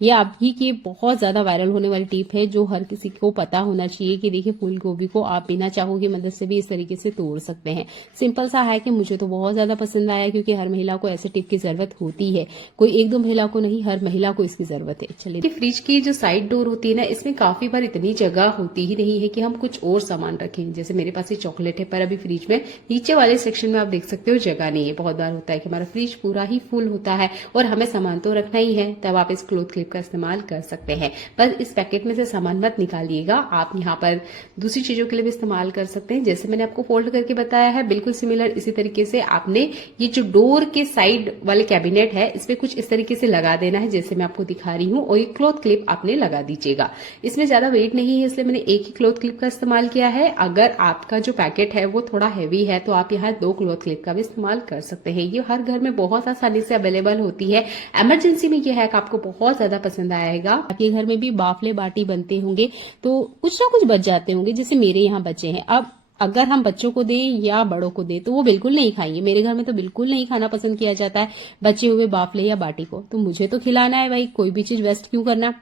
ये आपकी की बहुत ज्यादा वायरल होने वाली टिप है जो हर किसी को पता होना चाहिए कि देखिए, फूल गोभी को आप बिना चाकू की मदद से भी इस तरीके से तोड़ सकते हैं। सिंपल सा है कि मुझे तो बहुत ज्यादा पसंद आया, क्योंकि हर महिला को ऐसे टिप की जरूरत होती है। कोई 1-2 महिला को नहीं, हर महिला को इसकी जरूरत है। चलिए, फ्रिज की जो साइड डोर होती है ना, इसमें काफी बार इतनी जगह होती ही नहीं है कि हम कुछ और सामान रखें। जैसे मेरे पास ये चॉकलेट है, पर अभी फ्रिज में नीचे वाले सेक्शन में आप देख सकते हो जगह नहीं है। बहुत बार होता है कि हमारा फ्रिज पूरा ही फुल होता है और हमें सामान तो रखना ही है, तब आप इस क्लॉथ क्लिप का इस्तेमाल कर सकते हैं। पर इस पैकेट में से सामान मत निकालिएगा, आप यहाँ पर दूसरी चीजों के लिए भी इस्तेमाल कर सकते हैं। जैसे मैंने आपको फोल्ड करके बताया है, बिल्कुल सिमिलर इसी तरीके से आपने ये जो डोर के साइड वाले कैबिनेट है इस पे कुछ इस तरीके से लगा देना है, जैसे मैं आपको दिखा रही हूँ। और ये क्लॉथ क्लिप आपने लगा दीजिएगा। इसमें ज्यादा वेट नहीं है, इसलिए मैंने एक ही क्लॉथ क्लिप का इस्तेमाल किया है। अगर आपका जो पैकेट है वो थोड़ा हैवी है तो आप यहाँ 2 क्लॉथ क्लिप का भी इस्तेमाल कर सकते हैं। ये हर घर में बहुत आसानी से अवेलेबल होती है। इमरजेंसी में ये हैक आपको बहुत ज्यादा पसंद आएगा। आपके घर में भी बाफले बाटी बनते होंगे तो कुछ ना कुछ बच जाते होंगे, जैसे मेरे यहाँ बचे हैं। अब अगर हम बच्चों को दें या बड़ों को दें तो वो बिल्कुल नहीं खाएंगे। मेरे घर में तो बिल्कुल नहीं खाना पसंद किया जाता है बचे हुए बाफले या बाटी को, तो मुझे तो खिलाना है भाई, कोई भी चीज वेस्ट क्यों करना।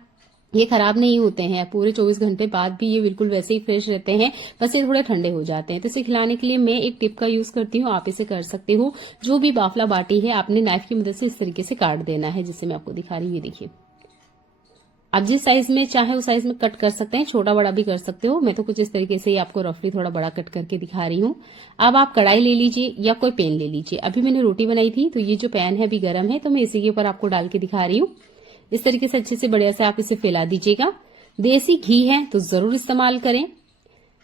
ये खराब नहीं होते हैं, पूरे 24 घंटे बाद भी ये बिल्कुल वैसे ही फ्रेश रहते हैं, बस ये थोड़े ठंडे हो जाते हैं। तो इसे खिलाने के लिए मैं एक टिप का यूज करती हूँ, आप इसे कर सकते हो। जो भी बाफला बाटी है आपने नाइफ की मदद से इस तरीके से काट देना है, जिससे मैं आपको दिखा रही हूँ। ये देखिए, आप जिस साइज में चाहे उस साइज में कट कर सकते हैं, छोटा बड़ा भी कर सकते हो। मैं तो कुछ इस तरीके से ही आपको रफली थोड़ा बड़ा कट करके दिखा रही हूँ। अब आप कढ़ाई ले लीजिए या कोई पैन ले लीजिए। अभी मैंने रोटी बनाई थी तो ये जो पैन है अभी गर्म है, तो मैं इसी के ऊपर आपको डाल के दिखा रही हूँ। इस तरीके से अच्छे से बढ़िया से आप इसे फैला दीजिएगा। देसी घी है तो जरूर इस्तेमाल करें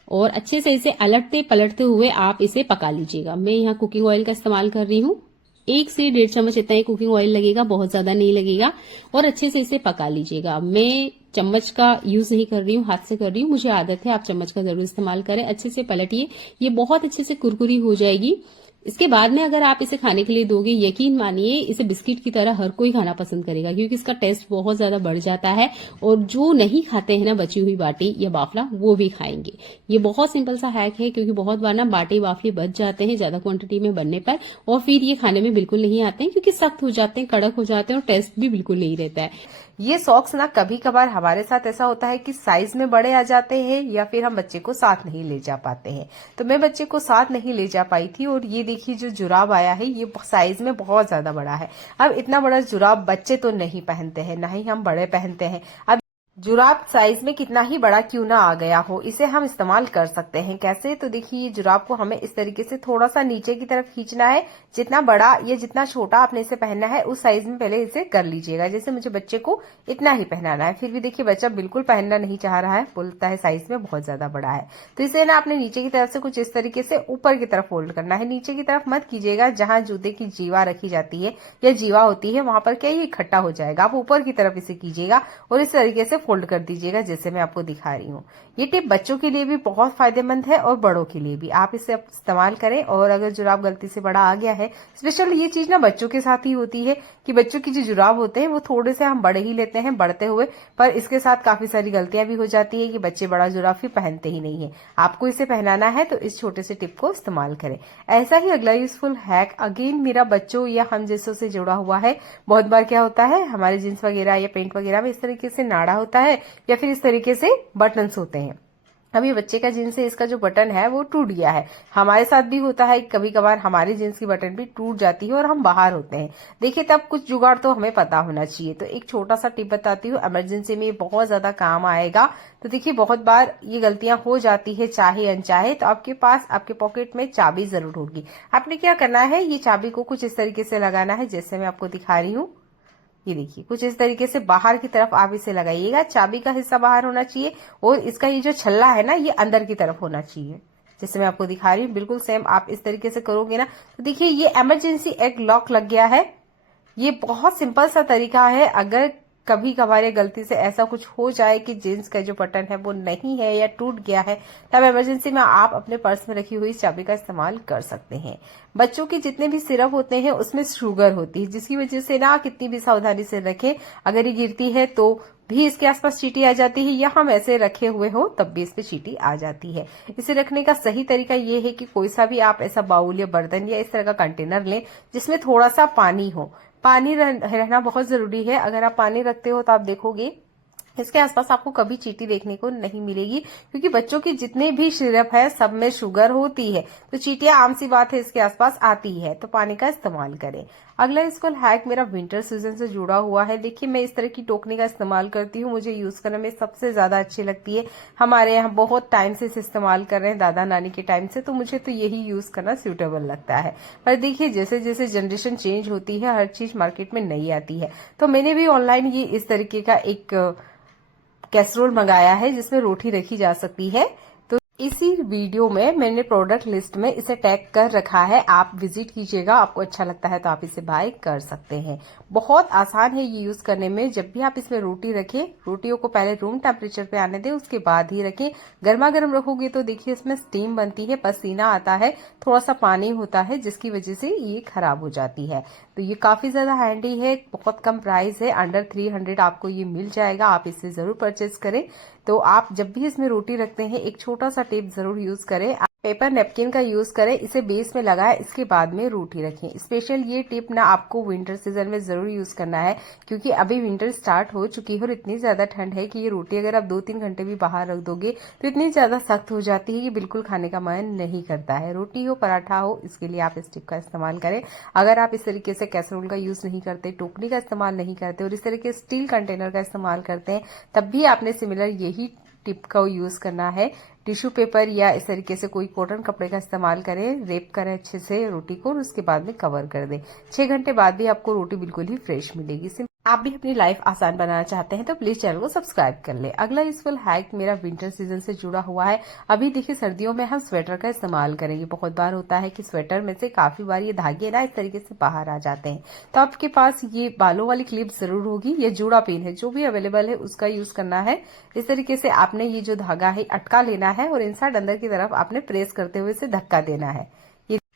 और अच्छे से इसे अलटते पलटते हुए आप इसे पका लीजिएगा। मैं यहाँ कुकिंग ऑयल का इस्तेमाल कर रही हूँ, 1 से 1.5 चम्मच इतना ही कुकिंग ऑयल लगेगा, बहुत ज्यादा नहीं लगेगा। और अच्छे से इसे पका लीजिएगा। मैं चम्मच का यूज नहीं कर रही हूँ, हाथ से कर रही हूँ, मुझे आदत है, आप चम्मच का जरूर इस्तेमाल करें। अच्छे से पलटिए, ये बहुत अच्छे से कुरकुरी हो जाएगी। इसके बाद में अगर आप इसे खाने के लिए दोगे, यकीन मानिए इसे बिस्किट की तरह हर कोई खाना पसंद करेगा, क्योंकि इसका टेस्ट बहुत ज्यादा बढ़ जाता है। और जो नहीं खाते हैं ना बची हुई बाटी या बाफला, वो भी खाएंगे। ये बहुत सिंपल सा हैक है, क्योंकि बहुत बार ना बाटी बाफले बच जाते हैं ज्यादा क्वांटिटी में बनने पर, और फिर ये खाने में बिल्कुल नहीं आते हैं, क्योंकि सख्त हो जाते हैं, कड़क हो जाते हैं और टेस्ट भी बिल्कुल नहीं रहता है। ये सॉक्स ना कभी कभार हमारे साथ ऐसा होता है कि साइज में बड़े आ जाते हैं या फिर हम बच्चे को साथ नहीं ले जा पाते हैं। तो मैं बच्चे को साथ नहीं ले जा पाई थी और ये देखिए जो जुराब आया है ये साइज में बहुत ज्यादा बड़ा है। अब इतना बड़ा जुराब बच्चे तो नहीं पहनते हैं, ना ही हम बड़े पहनते हैं। अब जुराब साइज में कितना ही बड़ा क्यों ना आ गया हो, इसे हम इस्तेमाल कर सकते हैं। कैसे? तो देखिए, ये जुराब को हमें इस तरीके से थोड़ा सा नीचे की तरफ खींचना है। जितना बड़ा या जितना छोटा आपने इसे पहनना है उस साइज में पहले इसे कर लीजिएगा। जैसे मुझे बच्चे को इतना ही पहनाना है, फिर भी देखिए बच्चा बिल्कुल पहनना नहीं चाह रहा है, बोलता है साइज में बहुत ज्यादा बड़ा है। तो इसे ना आपने नीचे की तरफ से कुछ इस तरीके से ऊपर की तरफ फोल्ड करना है। नीचे की तरफ मत कीजिएगा, जहां जूते की जीवा रखी जाती है या जीवा होती है वहां पर क्या ये इकट्ठा हो जाएगा। आप ऊपर की तरफ इसे कीजिएगा और इस तरीके से फोल्ड कर दीजिएगा जैसे मैं आपको दिखा रही हूँ। ये टिप बच्चों के लिए भी बहुत फायदेमंद है और बड़ों के लिए भी। आप इसे इस्तेमाल करें। और अगर जुराब गलती से बड़ा आ गया है, स्पेशली ये चीज ना बच्चों के साथ ही होती है कि बच्चों की जो जुराब होते हैं वो थोड़े से हम बड़े ही लेते हैं बढ़ते हुए, पर इसके साथ काफी सारी गलतियां भी हो जाती है कि बच्चे बड़ा जुराब भी पहनते ही नहीं है। आपको इसे पहनाना है तो इस छोटे से टिप को इस्तेमाल करें। ऐसा ही अगला यूजफुल हैक अगेन मेरा बच्चों या हम जैसों से जुड़ा हुआ है। बहुत बार क्या होता है, हमारे जींस वगैरह या पेंट वगैरह में इस तरीके से नाड़ा होता है या फिर इस तरीके से बटन्स होते हैं। अभी बच्चे का जींस है, इसका जो बटन है वो टूट गया है। हमारे साथ भी होता है, कभी कभार हमारी जींस की बटन भी टूट जाती है और हम बाहर होते हैं। देखिए, तब कुछ जुगाड़ तो हमें पता होना चाहिए। तो एक छोटा सा टिप बताती हूँ, इमरजेंसी में बहुत ज्यादा काम आएगा। तो देखिए, बहुत बार ये गलतियां हो जाती है चाहे अनचाहे। तो आपके पास आपके पॉकेट में चाबी जरूर होगी। आपने क्या करना है, ये चाबी को कुछ इस तरीके से लगाना है जैसे मैं आपको दिखा रही हूँ। ये देखिए, कुछ इस तरीके से बाहर की तरफ आप इसे लगाइएगा। चाबी का हिस्सा बाहर होना चाहिए और इसका ये जो छल्ला है ना, ये अंदर की तरफ होना चाहिए जैसे मैं आपको दिखा रही हूँ। बिल्कुल सेम आप इस तरीके से करोगे ना, तो देखिए ये इमरजेंसी एग लॉक लग गया है। ये बहुत सिंपल सा तरीका है। अगर कभी कभार गलती से ऐसा कुछ हो जाए कि जींस का जो बटन है वो नहीं है या टूट गया है, तब इमरजेंसी में आप अपने पर्स में रखी हुई चाबी का इस्तेमाल कर सकते हैं। बच्चों के जितने भी सिरप होते हैं उसमें शुगर होती है, जिसकी वजह से ना कितनी भी सावधानी से रखें, अगर ये गिरती है तो भी इसके आसपास चींटी आ जाती है, या हम ऐसे रखे हुए हो तब भी इस पे चींटी आ जाती है। इसे रखने का सही तरीका ये है कि कोई सा भी आप ऐसा बाउल या बर्तन या इस तरह का कंटेनर लें जिसमें थोड़ा सा पानी हो। पानी रहना बहुत जरूरी है। अगर आप पानी रखते हो तो आप देखोगे इसके आसपास आपको कभी चींटी देखने को नहीं मिलेगी, क्योंकि बच्चों के जितने भी सिरप है सब में शुगर होती है। तो चींटियां आम सी बात है इसके आसपास आती है। तो पानी का इस्तेमाल करें। अगला स्कूल हैक मेरा विंटर सीजन से जुड़ा हुआ है। देखिए, मैं इस तरह की टोकनी का इस्तेमाल करती हूँ, मुझे यूज करने में सबसे ज्यादा अच्छी लगती है। हमारे यहाँ बहुत टाइम से इसे इस्तेमाल कर रहे हैं, दादा नानी के टाइम से, तो मुझे तो यही यूज करना सूटेबल लगता है। पर देखिए, जैसे जैसे जनरेशन चेंज होती है हर चीज मार्केट में नई आती है। तो मैंने भी ऑनलाइन ये इस तरीके का एक कैसरोल मंगाया है जिसमें रोटी रखी जा सकती है। तो इसी वीडियो में मैंने प्रोडक्ट लिस्ट में इसे टैग कर रखा है, आप विजिट कीजिएगा। आपको अच्छा लगता है तो आप इसे बाय कर सकते हैं। बहुत आसान है ये यूज करने में। जब भी आप इसमें रोटी रखें, रोटियों को पहले रूम टेम्परेचर पे आने दें, उसके बाद ही रखें। गर्मा गर्म रखोगे तो देखिए इसमें स्टीम बनती है, पसीना आता है, थोड़ा सा पानी होता है जिसकी वजह से ये खराब हो जाती है। तो ये काफी ज्यादा हैंडी है, बहुत कम प्राइस है, अंडर 300 आपको ये मिल जाएगा। आप इसे जरूर परचेज करें। तो आप जब भी इसमें रोटी रखते हैं एक छोटा सा टिप जरूर यूज करें। पेपर नेपकिन का यूज करें, इसे बेस में लगाएं, इसके बाद में रोटी रखें। स्पेशल ये टिप ना आपको विंटर सीजन में जरूर यूज करना है, क्योंकि अभी विंटर स्टार्ट हो चुकी है और इतनी ज्यादा ठंड है कि ये रोटी अगर आप 2-3 घंटे भी बाहर रख दोगे तो इतनी ज्यादा सख्त हो जाती है कि बिल्कुल खाने का मन नहीं करता है। रोटी हो पराठा हो, इसके लिए आप इस टिप का इस्तेमाल करें। अगर आप इस तरीके से कैसरोल का यूज नहीं करते, टोकरी का इस्तेमाल नहीं करते और इस तरीके स्टील कंटेनर का इस्तेमाल करते हैं, तब भी आपने सिमिलर यही टिप का यूज करना है। टिश्यू पेपर या इस तरीके से कोई कॉटन कपड़े का इस्तेमाल करें, रेप करें अच्छे से रोटी को और उसके बाद में कवर कर दें। 6 घंटे बाद भी आपको रोटी बिल्कुल ही फ्रेश मिलेगी। आप भी अपनी लाइफ आसान बनाना चाहते हैं तो प्लीज चैनल को सब्सक्राइब कर ले। अगला यूजफुल हैक मेरा विंटर सीजन से जुड़ा हुआ है। अभी देखिए, सर्दियों में हम स्वेटर का इस्तेमाल करेंगे। बहुत बार होता है कि स्वेटर में से काफी बार ये धागे ना इस तरीके से बाहर आ जाते हैं। तो आपके पास ये बालों वाली क्लिप जरूर होगी, ये जूड़ा पिन है, जो भी अवेलेबल है उसका यूज करना है। इस तरीके से आपने ये जो धागा है अटका लेना है और इनसाइड अंदर की तरफ आपने प्रेस करते हुए इसे धक्का देना है।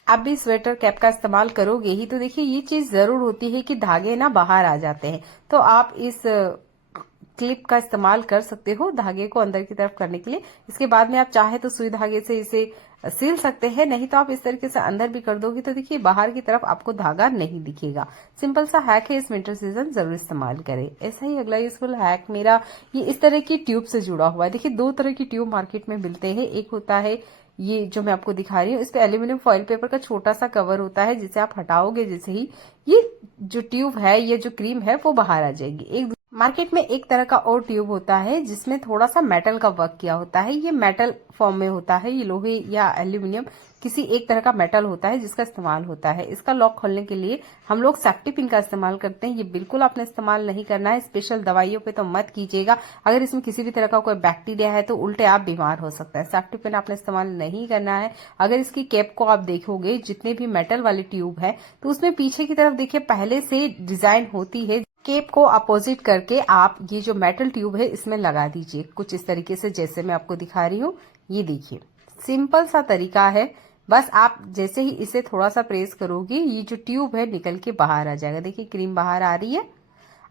आप भी स्वेटर कैप का इस्तेमाल करोगे ही, तो देखिए ये चीज जरूर होती है कि धागे ना बाहर आ जाते हैं। तो आप इस क्लिप का इस्तेमाल कर सकते हो धागे को अंदर की तरफ करने के लिए। इसके बाद में आप चाहे तो सुई धागे से इसे सिल सकते हैं, नहीं तो आप इस तरीके से अंदर भी कर दोगे तो देखिए बाहर की तरफ आपको धागा नहीं दिखेगा। सिंपल सा हैक है, इस विंटर सीजन जरूर इस्तेमाल करें। ऐसा ही अगला यूजफुल हैक मेरा ये इस तरह की ट्यूब से जुड़ा हुआ है। देखिए, 2 तरह की ट्यूब मार्केट में मिलते हैं। एक होता है ये जो मैं आपको दिखा रही हूँ, इस पे एल्यूमिनियम फॉइल पेपर का छोटा सा कवर होता है, जिसे आप हटाओगे जैसे ही ये जो ट्यूब है, ये जो क्रीम है वो बाहर आ जाएगी। एक मार्केट में एक तरह का और ट्यूब होता है जिसमें थोड़ा सा मेटल का वर्क किया होता है। ये मेटल फॉर्म में होता है, ये लोहे या एल्यूमिनियम किसी एक तरह का मेटल होता है जिसका इस्तेमाल होता है। इसका लॉक खोलने के लिए हम लोग सेफ्टी पिन का इस्तेमाल करते हैं। ये बिल्कुल आपने इस्तेमाल नहीं करना है, स्पेशल दवाइयों पे तो मत कीजिएगा। अगर इसमें किसी भी तरह का कोई बैक्टीरिया है तो उल्टे आप बीमार हो सकते हैं। सेफ्टी पिन आपने इस्तेमाल नहीं करना है। अगर इसकी कैप को आप देखोगे, जितने भी मेटल वाली ट्यूब है तो उसमें पीछे की तरफ देखिए पहले से डिजाइन होती है केप को अपोजिट करके आप ये जो मेटल ट्यूब है इसमें लगा दीजिए, कुछ इस तरीके से जैसे मैं आपको दिखा रही हूँ। ये देखिए सिंपल सा तरीका है, बस आप जैसे ही इसे थोड़ा सा प्रेस करोगे ये जो ट्यूब है निकल के बाहर आ जाएगा। देखिए क्रीम बाहर आ रही है।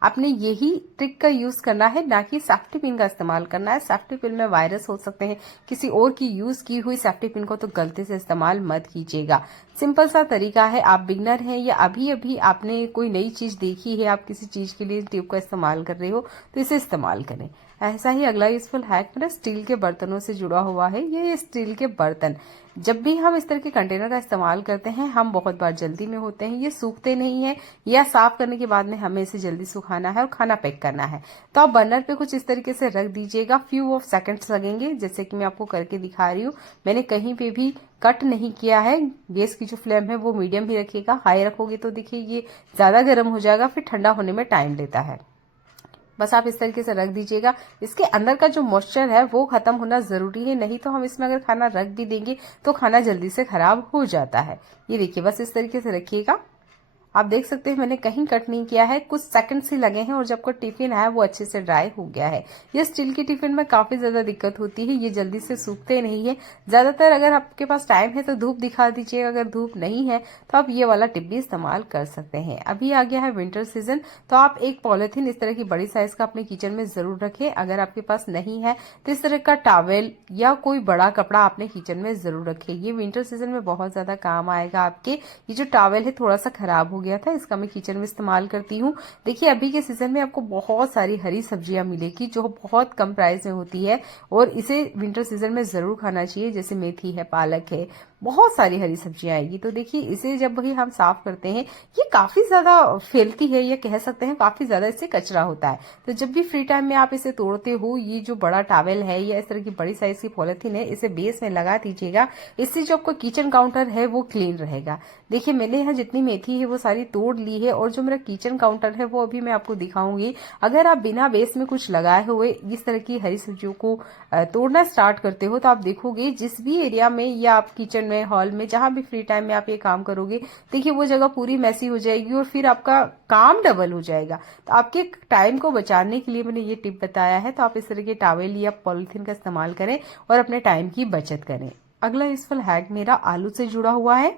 आपने यही ट्रिक का यूज करना है, ना कि सेफ्टी पिन का इस्तेमाल करना है। सेफ्टी पिन में वायरस हो सकते हैं, किसी और की यूज की हुई सेफ्टी पिन को तो गलती से इस्तेमाल मत कीजिएगा। सिंपल सा तरीका है। आप बिगनर हैं या अभी अभी आपने कोई नई चीज देखी है, आप किसी चीज के लिए ट्यूब का इस्तेमाल कर रहे हो तो इसे इस्तेमाल करें। ऐसा ही अगला यूजफुल हैक मेरा स्टील के बर्तनों से जुड़ा हुआ है। ये स्टील के बर्तन जब भी हम इस तरह के कंटेनर का इस्तेमाल करते हैं, हम बहुत बार जल्दी में होते हैं, ये सूखते नहीं है, या साफ करने के बाद में हमें इसे जल्दी सुखाना है और खाना पैक करना है, तो आप बर्नर पे कुछ इस तरीके से रख दीजिएगा। फ्यू ऑफ सेकंड्स लगेंगे, जैसे कि मैं आपको करके दिखा रही हूँ। मैंने कहीं पे भी कट नहीं किया है। गैस की जो फ्लेम है वो मीडियम ही रखिएगा। हाई रखोगे तो देखिए ये ज्यादा गर्म हो जाएगा, फिर ठंडा होने में टाइम लेता है। बस आप इस तरीके से रख दीजिएगा। इसके अंदर का जो मॉइस्चर है वो खत्म होना जरूरी है, नहीं तो हम इसमें अगर खाना रख भी देंगे तो खाना जल्दी से खराब हो जाता है। ये देखिए बस इस तरीके से रखिएगा। आप देख सकते हैं मैंने कहीं कट नहीं किया है, कुछ सेकंड्स ही लगे हैं और जब का टिफिन है वो अच्छे से ड्राई हो गया है। ये स्टील के टिफिन में काफी ज्यादा दिक्कत होती है, ये जल्दी से सूखते नहीं है। ज्यादातर अगर आपके पास टाइम है तो धूप दिखा दीजिएगा, अगर धूप नहीं है तो आप ये वाला टिप भी इस्तेमाल कर सकते हैं। अभी आ गया है विंटर सीजन, तो आप एक पॉलिथीन इस तरह की बड़ी साइज का अपने किचन में जरूर रखें। अगर आपके पास नहीं है तो इस तरह का टॉवेल या कोई बड़ा कपड़ा अपने किचन में जरूर रखें। ये विंटर सीजन में बहुत ज्यादा काम आएगा आपके। ये जो टॉवेल है थोड़ा सा खराब हो गया था, इसका मैं किचन में इस्तेमाल करती हूँ। देखिए अभी के सीजन में आपको बहुत सारी हरी सब्जियां मिलेगी जो बहुत कम प्राइस में होती है, और इसे विंटर सीजन में जरूर खाना चाहिए। जैसे मेथी है, पालक है, बहुत सारी हरी सब्जियां आएगी। तो देखिए इसे जब भी हम साफ करते हैं ये काफी ज्यादा फैलती है, या कह सकते हैं काफी ज्यादा इससे कचरा होता है। तो जब भी फ्री टाइम में आप इसे तोड़ते हो, ये जो बड़ा टॉवेल है या इस तरह की बड़ी साइज की पॉलिथीन है, इसे बेस में लगा दीजिएगा। इससे जो आपका किचन काउंटर है वो क्लीन रहेगा। देखिए मैंने यहाँ जितनी मेथी है वो सारी तोड़ ली है, और जो मेरा किचन काउंटर है वो अभी मैं आपको दिखाऊंगी। अगर आप बिना बेस में कुछ लगाए हुए इस तरह की हरी सब्जियों को तोड़ना स्टार्ट करते हो, तो आप देखोगे जिस भी एरिया में या आप किचन में, हॉल में, जहां भी फ्री टाइम में आप ये काम करोगे, देखिए वो जगह पूरी मैसी हो जाएगी और फिर आपका काम डबल हो जाएगा। तो आपके टाइम को बचाने के लिए मैंने ये टिप बताया है। तो आप इस तरह के टॉवेल या पॉलिथीन का इस्तेमाल करें और अपने टाइम की बचत करें। अगला यूजफुल हैक मेरा आलू से जुड़ा हुआ है।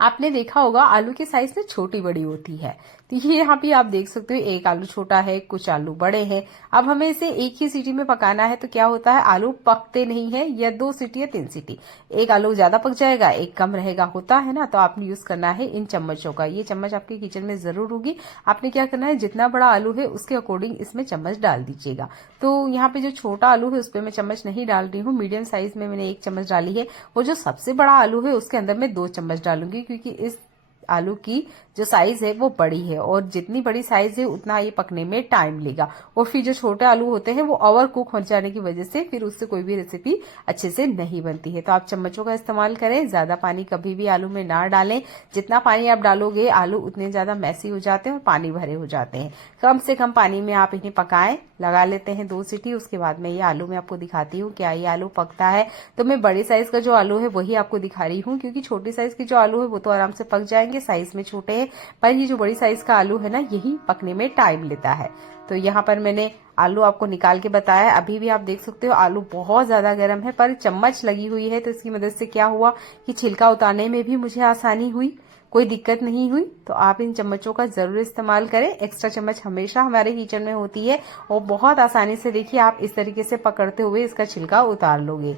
आपने देखा होगा आलू की साइज में छोटी बड़ी होती है, तो ये यहाँ पे आप देख सकते हो एक आलू छोटा है, कुछ आलू बड़े हैं। अब हमें इसे एक ही सीटी में पकाना है, तो क्या होता है आलू पकते नहीं है, या 2 सीटी या 3 सीटी, एक आलू ज्यादा पक जाएगा, एक कम रहेगा, होता है ना। तो आपने यूज करना है इन चम्मचों का। ये चम्मच आपके किचन में जरूर होगी। आपने क्या करना है, जितना बड़ा आलू है उसके अकॉर्डिंग इसमें चम्मच डाल दीजिएगा। तो यहाँ पे जो छोटा आलू है उस पर मैं चम्मच नहीं डाल रही हूँ, मीडियम साइज में मैंने 1 चम्मच डाली है। और जो सबसे बड़ा आलू है उसके अंदर मैं 2 चम्मच डालूंगी, क्योंकि इस आलू की जो साइज है वो बड़ी है, और जितनी बड़ी साइज है उतना ये पकने में टाइम लेगा। और फिर जो छोटे आलू होते हैं वो ओवर कुक हो जाने की वजह से फिर उससे कोई भी रेसिपी अच्छे से नहीं बनती है। तो आप चम्मचों का इस्तेमाल करें, ज्यादा पानी कभी भी आलू में ना डालें। जितना पानी आप डालोगे आलू उतने ज्यादा मैसी हो जाते हैं और पानी भरे हो जाते हैं। कम से कम पानी में आप इन्हें पकाएं। लगा लेते हैं 2 सीटी, उसके बाद में ये आलू मैं आपको दिखाती हूँ क्या ये आलू पकता है। तो मैं बड़ी साइज का जो आलू है वही आपको दिखा रही हूँ, क्योंकि छोटी साइज की जो आलू है वो तो आराम से पक जाएंगे, साइज में छोटे हैं, पर ये जो बड़ी साइज का आलू है ना यही पकने में टाइम लेता है। तो यहाँ पर मैंने आलू आपको निकाल के बताया। अभी भी आप देख सकते हो आलू बहुत ज्यादा गर्म है, पर चम्मच लगी हुई है, तो इसकी मदद से क्या हुआ कि छिलका उतारने में भी मुझे आसानी हुई, कोई दिक्कत नहीं हुई। तो आप इन चम्मचों का जरूर इस्तेमाल करें। एक्स्ट्रा चम्मच हमेशा हमारे किचन में होती है, और बहुत आसानी से देखिए आप इस तरीके से पकड़ते हुए इसका छिलका उतार लोगे।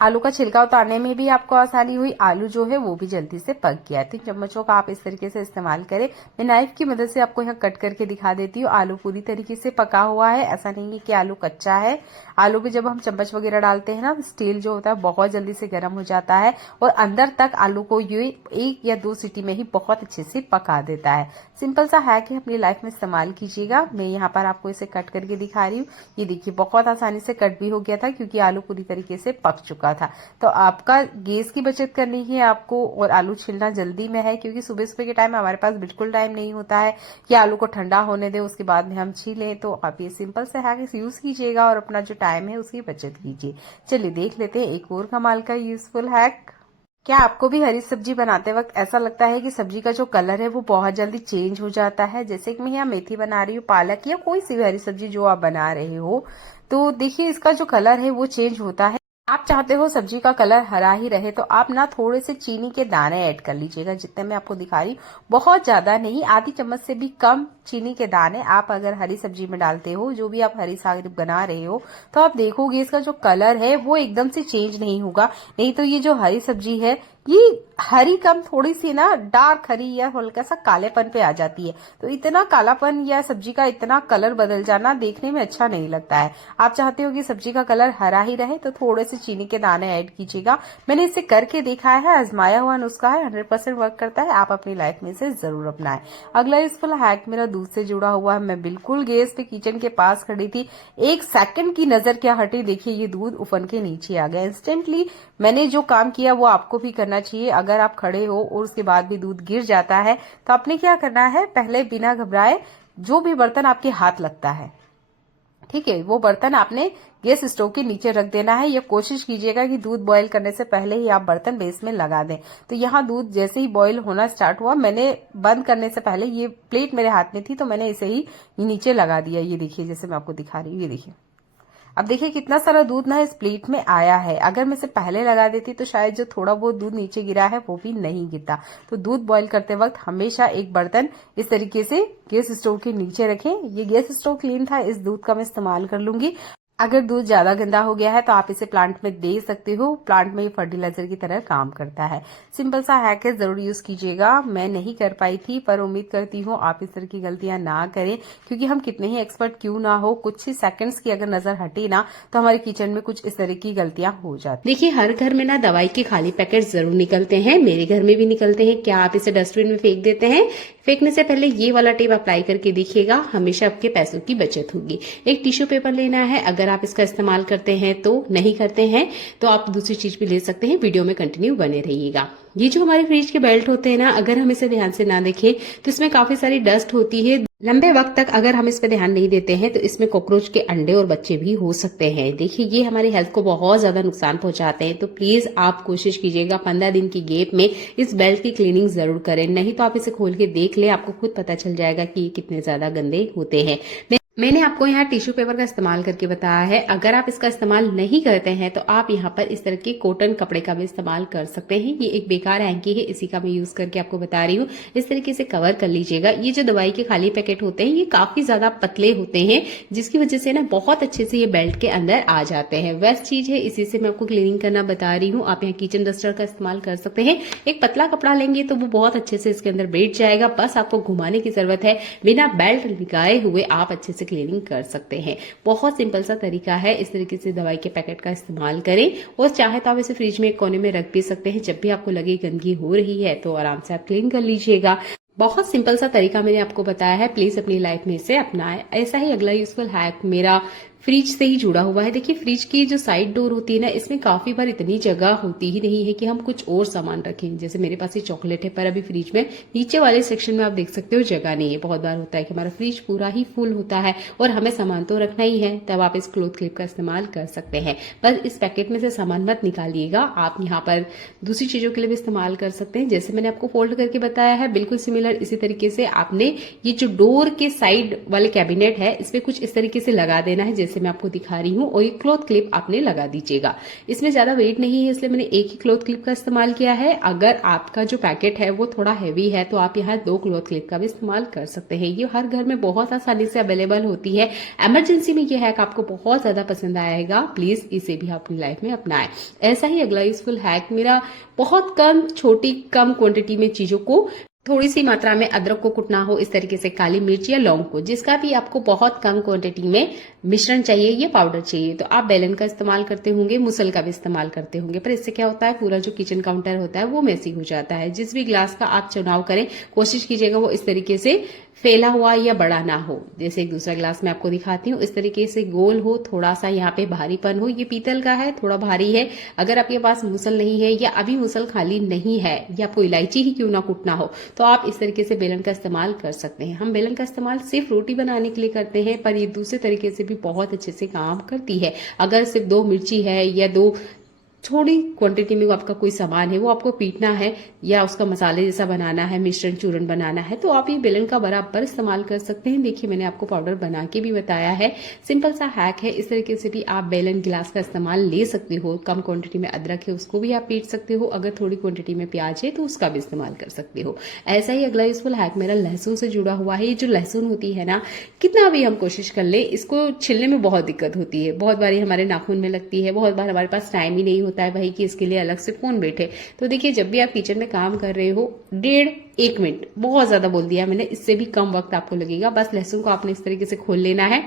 आलू का छिलका उतारने में भी आपको आसानी हुई, आलू जो है वो भी जल्दी से पक गया। तो चम्मचों का आप इस तरीके से इस्तेमाल करें। मैं नाइफ की मदद से आपको यहाँ कट करके दिखा देती हूँ। आलू पूरी तरीके से पका हुआ है, ऐसा नहीं है कि आलू कच्चा है। आलू पे जब हम चम्मच वगैरह डालते हैं ना, स्टील जो होता है बहुत जल्दी से गर्म हो जाता है, और अंदर तक आलू को ये 1 या 2 सीटी में ही बहुत अच्छे से पका देता है। सिंपल सा हैक है, अपनी लाइफ में इस्तेमाल कीजिएगा। मैं यहाँ पर आपको इसे कट करके दिखा रही हूँ। ये देखिए बहुत आसानी से कट भी हो गया था, क्योंकि आलू पूरी तरीके से पक चुका था। तो आपका गैस की बचत करनी है आपको, और आलू छिलना जल्दी में है, क्योंकि सुबह सुबह के टाइम हमारे पास बिल्कुल टाइम नहीं होता है कि आलू को ठंडा होने दे उसके बाद में हम छीलें। तो आप ये सिंपल से हैक यूज कीजिएगा और अपना जो टाइम है उसकी बचत कीजिए। चलिए देख लेते हैं एक और कमाल का यूजफुल हैक। क्या आपको भी हरी सब्जी बनाते वक्त ऐसा लगता है कि सब्जी का जो कलर है वो बहुत जल्दी चेंज हो जाता है? जैसे कि मैं यहाँ मेथी बना रही हूँ, पालक या कोई सी भी हरी सब्जी जो आप बना रहे हो, तो देखिए इसका जो कलर है वो चेंज होता है। आप चाहते हो सब्जी का कलर हरा ही रहे तो आप ना थोड़े से चीनी के दाने ऐड कर लीजिएगा, जितने मैं आपको दिखा रही हूँ, बहुत ज्यादा नहीं, आधी चम्मच से भी कम चीनी के दाने आप अगर हरी सब्जी में डालते हो, जो भी आप हरी साग बना रहे हो, तो आप देखोगे इसका जो कलर है वो एकदम से चेंज नहीं होगा। नहीं तो ये जो हरी सब्जी है ये हरी कम थोड़ी सी ना डार्क हरी या हल्का सा कालेपन पे आ जाती है, तो इतना कालापन या सब्जी का इतना कलर बदल जाना देखने में अच्छा नहीं लगता है। आप चाहते हो कि सब्जी का कलर हरा ही रहे तो थोड़े से चीनी के दाने ऐड कीजिएगा। मैंने इसे करके देखा है, आजमाया हुआ नुस्खा है, 100% वर्क करता है। आप अपनी लाइफ में इसे जरूर अपनाएं। अगला यूजफुल हैक मेरा दूध से जुड़ा हुआ है। मैं बिल्कुल गैस पे किचन के पास खड़ी थी, 1 सेकंड की नजर क्या हटी, देखिए ये दूध उफन के नीचे आ गया इंस्टेंटली। मैंने जो काम किया वो आपको भी करना चाहिए। अगर आप खड़े हो और उसके बाद भी दूध गिर जाता है तो आपने क्या करना है, पहले बिना घबराए जो भी बर्तन आपके हाथ लगता है, ठीक है, वो बर्तन आपने गैस स्टोव के नीचे रख देना है, या कोशिश कीजिएगा कि दूध बॉईल करने से पहले ही आप बर्तन बेस में लगा दें। तो यहाँ दूध जैसे ही बॉईल होना स्टार्ट हुआ, मैंने बंद करने से पहले ये प्लेट मेरे हाथ में थी तो मैंने इसे ही नीचे लगा दिया। ये देखिए जैसे मैं आपको दिखा रही हूँ, ये देखिए अब देखिए कितना सारा दूध ना इस प्लेट में आया है। अगर मैं इसे पहले लगा देती तो शायद जो थोड़ा बहुत दूध नीचे गिरा है वो भी नहीं गिरता। तो दूध बॉईल करते वक्त हमेशा एक बर्तन इस तरीके से गैस स्टोव के नीचे रखें। ये गैस स्टोव क्लीन था, इस दूध का मैं इस्तेमाल कर लूंगी। अगर दूध ज्यादा गंदा हो गया है तो आप इसे प्लांट में दे सकते हो, प्लांट में ये फर्टिलाइजर की तरह काम करता है। सिंपल सा हैक है, जरूर यूज कीजिएगा। मैं नहीं कर पाई थी पर उम्मीद करती हूँ आप इस तरह की गलतियां ना करें, क्योंकि हम कितने ही एक्सपर्ट क्यों ना हो, कुछ ही सेकंड्स की अगर नजर हटी ना तो हमारे किचन में कुछ इस तरह की गलतियां हो जाती। देखिए हर घर में ना दवाई के खाली पैकेट जरूर निकलते हैं, मेरे घर में भी निकलते हैं। क्या आप इसे डस्टबिन में फेंक देते हैं? फेंकने से पहले ये वाला टेप अप्लाई करके देखिएगा, हमेशा आपके पैसों की बचत होगी। एक टिश्यू पेपर लेना है, अगर आप इसका इस्तेमाल करते हैं तो, नहीं करते हैं तो आप दूसरी चीज भी ले सकते हैं। वीडियो में कंटिन्यू बने रहिएगा। ये जो हमारे फ्रिज के बेल्ट होते हैं ना, अगर हम इसे ध्यान से ना देखें तो इसमें काफी सारी डस्ट होती है। लंबे वक्त तक अगर हम इस पे ध्यान नहीं देते हैं तो इसमें कॉकरोच के अंडे और बच्चे भी हो सकते हैं। देखिए ये हमारी हेल्थ को बहुत ज्यादा नुकसान पहुंचाते हैं। तो प्लीज आप कोशिश कीजिएगा 15 दिन की गैप में इस बेल्ट की क्लीनिंग जरूर करें, नहीं तो आप इसे खोल के देख ले, आपको खुद पता चल जाएगा कि ये कितने ज्यादा गंदे होते हैं। मैंने आपको यहाँ टिश्यू पेपर का इस्तेमाल करके बताया है। अगर आप इसका इस्तेमाल नहीं करते हैं तो आप यहाँ पर इस तरह के कॉटन कपड़े का भी इस्तेमाल कर सकते हैं। ये एक बेकार हैंकी है, इसी का मैं यूज करके आपको बता रही हूँ। इस तरीके से कवर कर लीजिएगा। ये जो दवाई के खाली पैकेट होते हैं ये काफी ज्यादा पतले होते हैं, जिसकी वजह से ना बहुत अच्छे से ये बेल्ट के अंदर आ जाते हैं। बेस्ट चीज है, इसी से मैं आपको क्लीनिंग करना बता रही हूँ। आप यहाँ किचन डस्टर का इस्तेमाल कर सकते हैं। एक पतला कपड़ा लेंगे तो वो बहुत अच्छे से इसके अंदर बैठ जाएगा, बस आपको घुमाने की जरूरत है। बिना बेल्ट लगाए हुए आप अच्छे से क्लीनिंग कर सकते हैं। बहुत सिंपल सा तरीका है। इस तरीके से दवाई के पैकेट का इस्तेमाल करें, और चाहे तो आप इसे फ्रिज में एक कोने में रख भी सकते हैं। जब भी आपको लगे गंदगी हो रही है तो आराम से आप क्लीन कर लीजिएगा। बहुत सिंपल सा तरीका मैंने आपको बताया है, प्लीज अपनी लाइफ में इसे अपनाएं। ऐसा ही अगला यूजफुल हैक मेरा फ्रिज से ही जुड़ा हुआ है। देखिए फ्रिज की जो साइड डोर होती है ना, इसमें काफी बार इतनी जगह होती ही नहीं है कि हम कुछ और सामान रखें। जैसे मेरे पास ये चॉकलेट है, पर अभी फ्रिज में नीचे वाले सेक्शन में आप देख सकते हो जगह नहीं है। बहुत बार होता है कि हमारा फ्रिज पूरा ही फुल होता है और हमें सामान तो रखना ही है, तब आप इस क्लॉथ क्लिप का इस्तेमाल कर सकते हैं। बस इस पैकेट में से सामान मत निकालिएगा, आप यहाँ पर दूसरी चीजों के लिए भी इस्तेमाल कर सकते हैं। जैसे मैंने आपको फोल्ड करके बताया है, बिल्कुल सिमिलर इसी तरीके से आपने ये जो डोर के साइड वाले कैबिनेट है इसमें कुछ इस तरीके से लगा देना है, जैसे मैं आपको दिखा रही हूँ, और ये क्लॉथ क्लिप आपने लगा दीजिएगा। इसमें ज्यादा वेट नहीं है, इसलिए मैंने एक ही क्लॉथ क्लिप का इस्तेमाल किया है। अगर आपका जो पैकेट है वो थोड़ा हैवी है तो आप यहाँ 2 क्लॉथ क्लिप का भी इस्तेमाल कर सकते हैं। ये हर घर में बहुत आसानी से अवेलेबल होती है। इमरजेंसी में ये हैक आपको बहुत ज्यादा पसंद आएगा, प्लीज इसे भी आप अपनी लाइफ में अपनाएं। ऐसा ही अगला यूजफुल हैक मेरा बहुत कम क्वांटिटी में चीजों को, थोड़ी सी मात्रा में अदरक को कुटना हो, इस तरीके से काली मिर्च या लौंग को, जिसका भी आपको बहुत कम क्वांटिटी में मिश्रण चाहिए या पाउडर चाहिए, तो आप बेलन का इस्तेमाल करते होंगे, मुसल का भी इस्तेमाल करते होंगे। पर इससे क्या होता है, पूरा जो किचन काउंटर होता है वो मेसी हो जाता है। जिस भी ग्लास का आप चुनाव करें, कोशिश कीजिएगा वो इस तरीके से फैला हुआ या बड़ा ना हो। जैसे एक दूसरा ग्लास मैं आपको दिखाती हूँ, इस तरीके से गोल हो, थोड़ा सा यहाँ पे भारीपन हो। ये पीतल का है, थोड़ा भारी है। अगर आपके पास मुसल नहीं है या अभी मुसल खाली नहीं है या आपको इलायची ही क्यों ना कूटना हो, तो आप इस तरीके से बेलन का इस्तेमाल कर सकते हैं। हम बेलन का इस्तेमाल सिर्फ रोटी बनाने के लिए करते हैं, पर ये दूसरे तरीके से भी बहुत अच्छे से काम करती है। अगर सिर्फ 2 मिर्ची है या 2 थोड़ी क्वांटिटी में आपका कोई सामान है वो आपको पीटना है या उसका मसाले जैसा बनाना है, मिश्रण चूर्ण बनाना है, तो आप ये बेलन का बराबर इस्तेमाल कर सकते हैं। देखिए मैंने आपको पाउडर बना के भी बताया है, सिंपल सा हैक है। इस तरीके से भी आप बेलन गिलास का इस्तेमाल ले सकते हो। कम क्वांटिटी में अदरक है उसको भी आप पीट सकते हो, अगर थोड़ी क्वांटिटी में प्याज है तो उसका भी इस्तेमाल कर सकते हो। ऐसा ही अगला यूजफुल हैक मेरा लहसुन से जुड़ा हुआ है। ये जो लहसुन होती है ना, कितना भी हम कोशिश कर ले, इसको छिलने में बहुत दिक्कत होती है, बहुत बारी हमारे नाखून में लगती है, बहुत बार हमारे पास टाइम ही नहीं होता है भाई कि इसके लिए अलग से कौन बैठे। तो देखिए जब भी आप किचन में काम कर रहे हो, 1.5 मिनट, बहुत ज्यादा बोल दिया मैंने, इससे भी कम वक्त आपको लगेगा। बस लहसुन को आपने इस तरीके से खोल लेना है।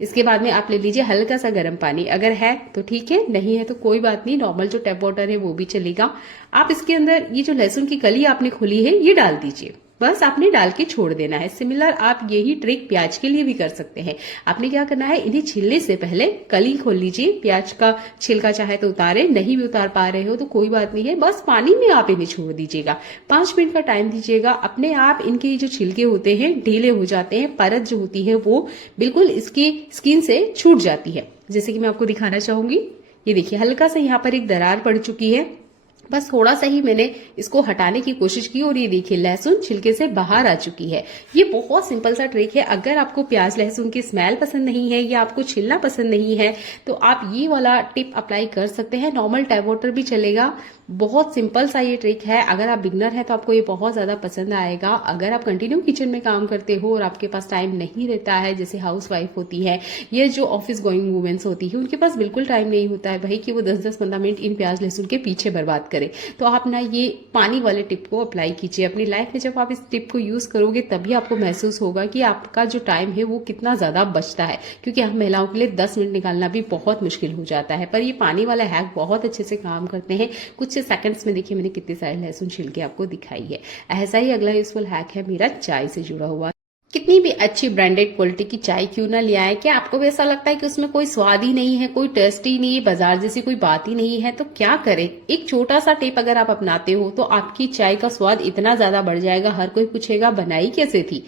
इसके बाद में आप ले लीजिए हल्का सा गर्म पानी, अगर है तो ठीक है, नहीं है तो कोई बात नहीं, नॉर्मल जो टैप वाटर है वो भी चलेगा। आप इसके अंदर ये जो लहसुन की कली आपने खोली है ये डाल दीजिए, बस आपने डाल के छोड़ देना है। सिमिलर आप यही ट्रिक प्याज के लिए भी कर सकते हैं। आपने क्या करना है, इन्हें छीलने से पहले कली खोल लीजिए, प्याज का छिलका चाहे तो उतारे, नहीं भी उतार पा रहे हो तो कोई बात नहीं है, बस पानी में आप इन्हें छोड़ दीजिएगा। 5 मिनट का टाइम दीजिएगा, अपने आप इनके जो छिलके होते हैं ढीले हो जाते हैं, परत जो होती है वो बिल्कुल इसकी स्किन से छूट जाती है। जैसे कि मैं आपको दिखाना चाहूंगी, ये देखिए हल्का सा यहाँ पर एक दरार पड़ चुकी है, बस थोड़ा सा ही मैंने इसको हटाने की कोशिश की और ये देखिए लहसुन छिलके से बाहर आ चुकी है। ये बहुत सिंपल सा ट्रिक है। अगर आपको प्याज लहसुन की स्मेल पसंद नहीं है या आपको छिलना पसंद नहीं है तो आप ये वाला टिप अप्लाई कर सकते हैं। नॉर्मल टैप वाटर भी चलेगा, बहुत सिंपल सा ये ट्रिक है। अगर आप बिगनर है तो आपको ये बहुत ज्यादा पसंद आएगा। अगर आप कंटिन्यू किचन में काम करते हो और आपके पास टाइम नहीं रहता है, जैसे हाउस वाइफ होती है या जो ऑफिस गोइंग वुमेन्स होती है, उनके पास बिल्कुल टाइम नहीं होता है भाई कि वो 10-10-15 मिनट इन प्याज लहसुन के पीछे बर्बाद करें, तो आप ना ये पानी वाले टिप को अप्लाई कीजिए अपनी लाइफ में। जब आप इस टिप को यूज करोगे तभी आपको महसूस होगा कि आपका जो टाइम है वो कितना ज्यादा बचता है, क्योंकि हम महिलाओं के लिए 10 मिनट निकालना भी बहुत मुश्किल हो जाता है। पर ये पानी वाला हैक बहुत अच्छे से काम करते हैं। कुछ सेकंड्स में देखिए मैंने कितने सारे लहसुन छिल के आपको दिखाई है। ऐसा ही अगला यूजफुल हैक है मेरा चाय से जुड़ा हुआ। कितनी भी अच्छी ब्रांडेड क्वालिटी की चाय क्यों ना ले आए, क्या आपको भी ऐसा लगता है कि उसमें कोई स्वाद ही नहीं है, कोई टेस्ट ही नहीं है, बाजार जैसी कोई बात ही नहीं है, तो क्या करें? एक छोटा सा टिप अगर आप अपनाते हो तो आपकी चाय का स्वाद इतना ज्यादा बढ़ जाएगा, हर कोई पूछेगा बनाई कैसे थी।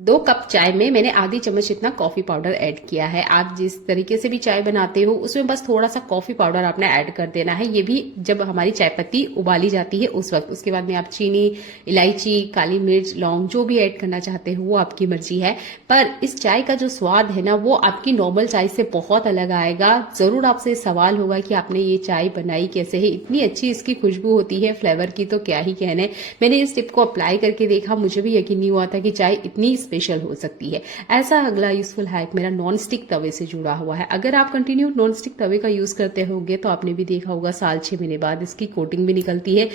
2 कप चाय में मैंने आधी चम्मच इतना कॉफी पाउडर ऐड किया है। आप जिस तरीके से भी चाय बनाते हो उसमें बस थोड़ा सा कॉफी पाउडर आपने ऐड कर देना है, ये भी जब हमारी चाय पत्ती उबाली जाती है उस वक्त। उसके बाद में आप चीनी, इलायची, काली मिर्च, लौंग जो भी ऐड करना चाहते हो वो आपकी मर्जी है। पर इस चाय का जो स्वाद है ना वो आपकी नॉर्मल चाय से बहुत अलग आएगा। जरूर आपसे सवाल होगा कि आपने ये चाय बनाई कैसे है, इतनी अच्छी इसकी खुशबू होती है, फ्लेवर की तो क्या ही कहने। मैंने इस टिप को अप्लाई करके देखा, मुझे भी यकीन नहीं हुआ था कि चाय इतनी स्पेशल हो सकती है। ऐसा अगला यूजफुल हैक मेरा नॉन स्टिक तवे से जुड़ा हुआ है। अगर आप कंटिन्यू नॉन स्टिक तवे का यूज करते होंगे तो आपने भी देखा होगा साल 6 महीने बाद इसकी कोटिंग भी निकलती है,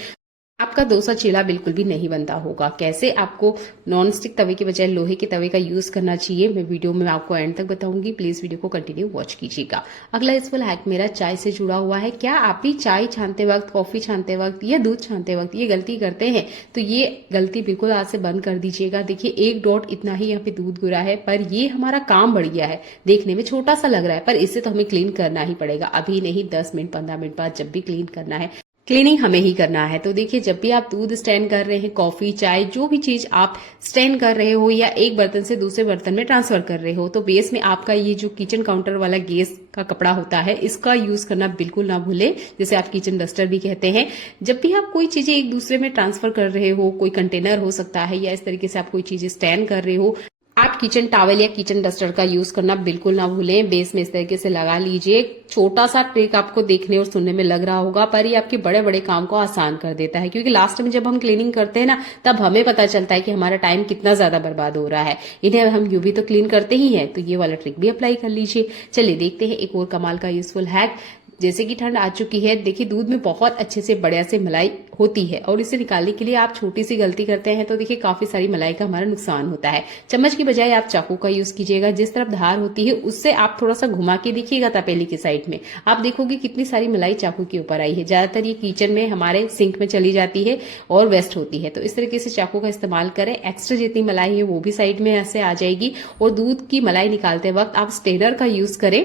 आपका डोसा चीला बिल्कुल भी नहीं बनता होगा। कैसे आपको नॉन स्टिक तवे के बजाय लोहे के तवे का यूज करना चाहिए, मैं वीडियो में आपको एंड तक बताऊंगी, प्लीज वीडियो को कंटिन्यू वॉच कीजिएगा। अगला यूजफुल हैक मेरा चाय से जुड़ा हुआ है। क्या आप भी चाय छानते वक्त, कॉफी छानते वक्त या दूध छानते वक्त ये गलती करते हैं? तो ये गलती बिल्कुल आज से बंद कर दीजिएगा। देखिए 1 डॉट इतना ही यहाँ पे दूध गिरा है, पर ये हमारा काम बढ़ गया है। देखने में छोटा सा लग रहा है पर इससे तो हमें क्लीन करना ही पड़ेगा, अभी नहीं 10 मिनट 15 मिनट बाद जब भी क्लीन करना है, क्लीनिंग हमें ही करना है। तो देखिए जब भी आप दूध स्टैंड कर रहे हैं, कॉफी, चाय, जो भी चीज आप स्टैंड कर रहे हो या एक बर्तन से दूसरे बर्तन में ट्रांसफर कर रहे हो, तो बेस में आपका ये जो किचन काउंटर वाला गैस का कपड़ा होता है इसका यूज करना बिल्कुल ना भूलें, जिसे आप किचन डस्टर भी कहते हैं। जब भी आप कोई चीजें एक दूसरे में ट्रांसफर कर रहे हो, कोई कंटेनर हो सकता है या इस तरीके से आप कोई चीजें स्टैंड कर रहे हो, आप किचन टॉवल या किचन डस्टर का यूज करना बिल्कुल ना भूलें। बेस में इस तरीके से लगा लीजिए। छोटा सा ट्रिक आपको देखने और सुनने में लग रहा होगा पर ये आपके बड़े बड़े काम को आसान कर देता है, क्योंकि लास्ट में जब हम क्लीनिंग करते हैं ना तब हमें पता चलता है कि हमारा टाइम कितना ज्यादा बर्बाद हो रहा है। इन्हें हम यूं भी तो क्लीन करते ही हैं, तो ये वाला ट्रिक भी अप्लाई कर लीजिए। चलिए देखते हैं एक और कमाल का यूजफुल हैक। जैसे कि ठंड आ चुकी है, देखिए दूध में बहुत अच्छे से बढ़िया से मलाई होती है और इसे निकालने के लिए आप छोटी सी गलती करते हैं तो देखिए काफी सारी मलाई का हमारा नुकसान होता है। चम्मच की बजाय आप चाकू का यूज कीजिएगा। जिस तरफ धार होती है उससे आप थोड़ा सा घुमा के देखिएगा तपेली के साइड में, आप देखोगे कितनी सारी मलाई चाकू के ऊपर आई है। ज्यादातर ये किचन में हमारे सिंक में चली जाती है और वेस्ट होती है, तो इस तरीके से चाकू का इस्तेमाल करें। एक्स्ट्रा जितनी मलाई है वो भी साइड में ऐसे आ जाएगी। और दूध की मलाई निकालते वक्त आप स्टेनर का यूज करें,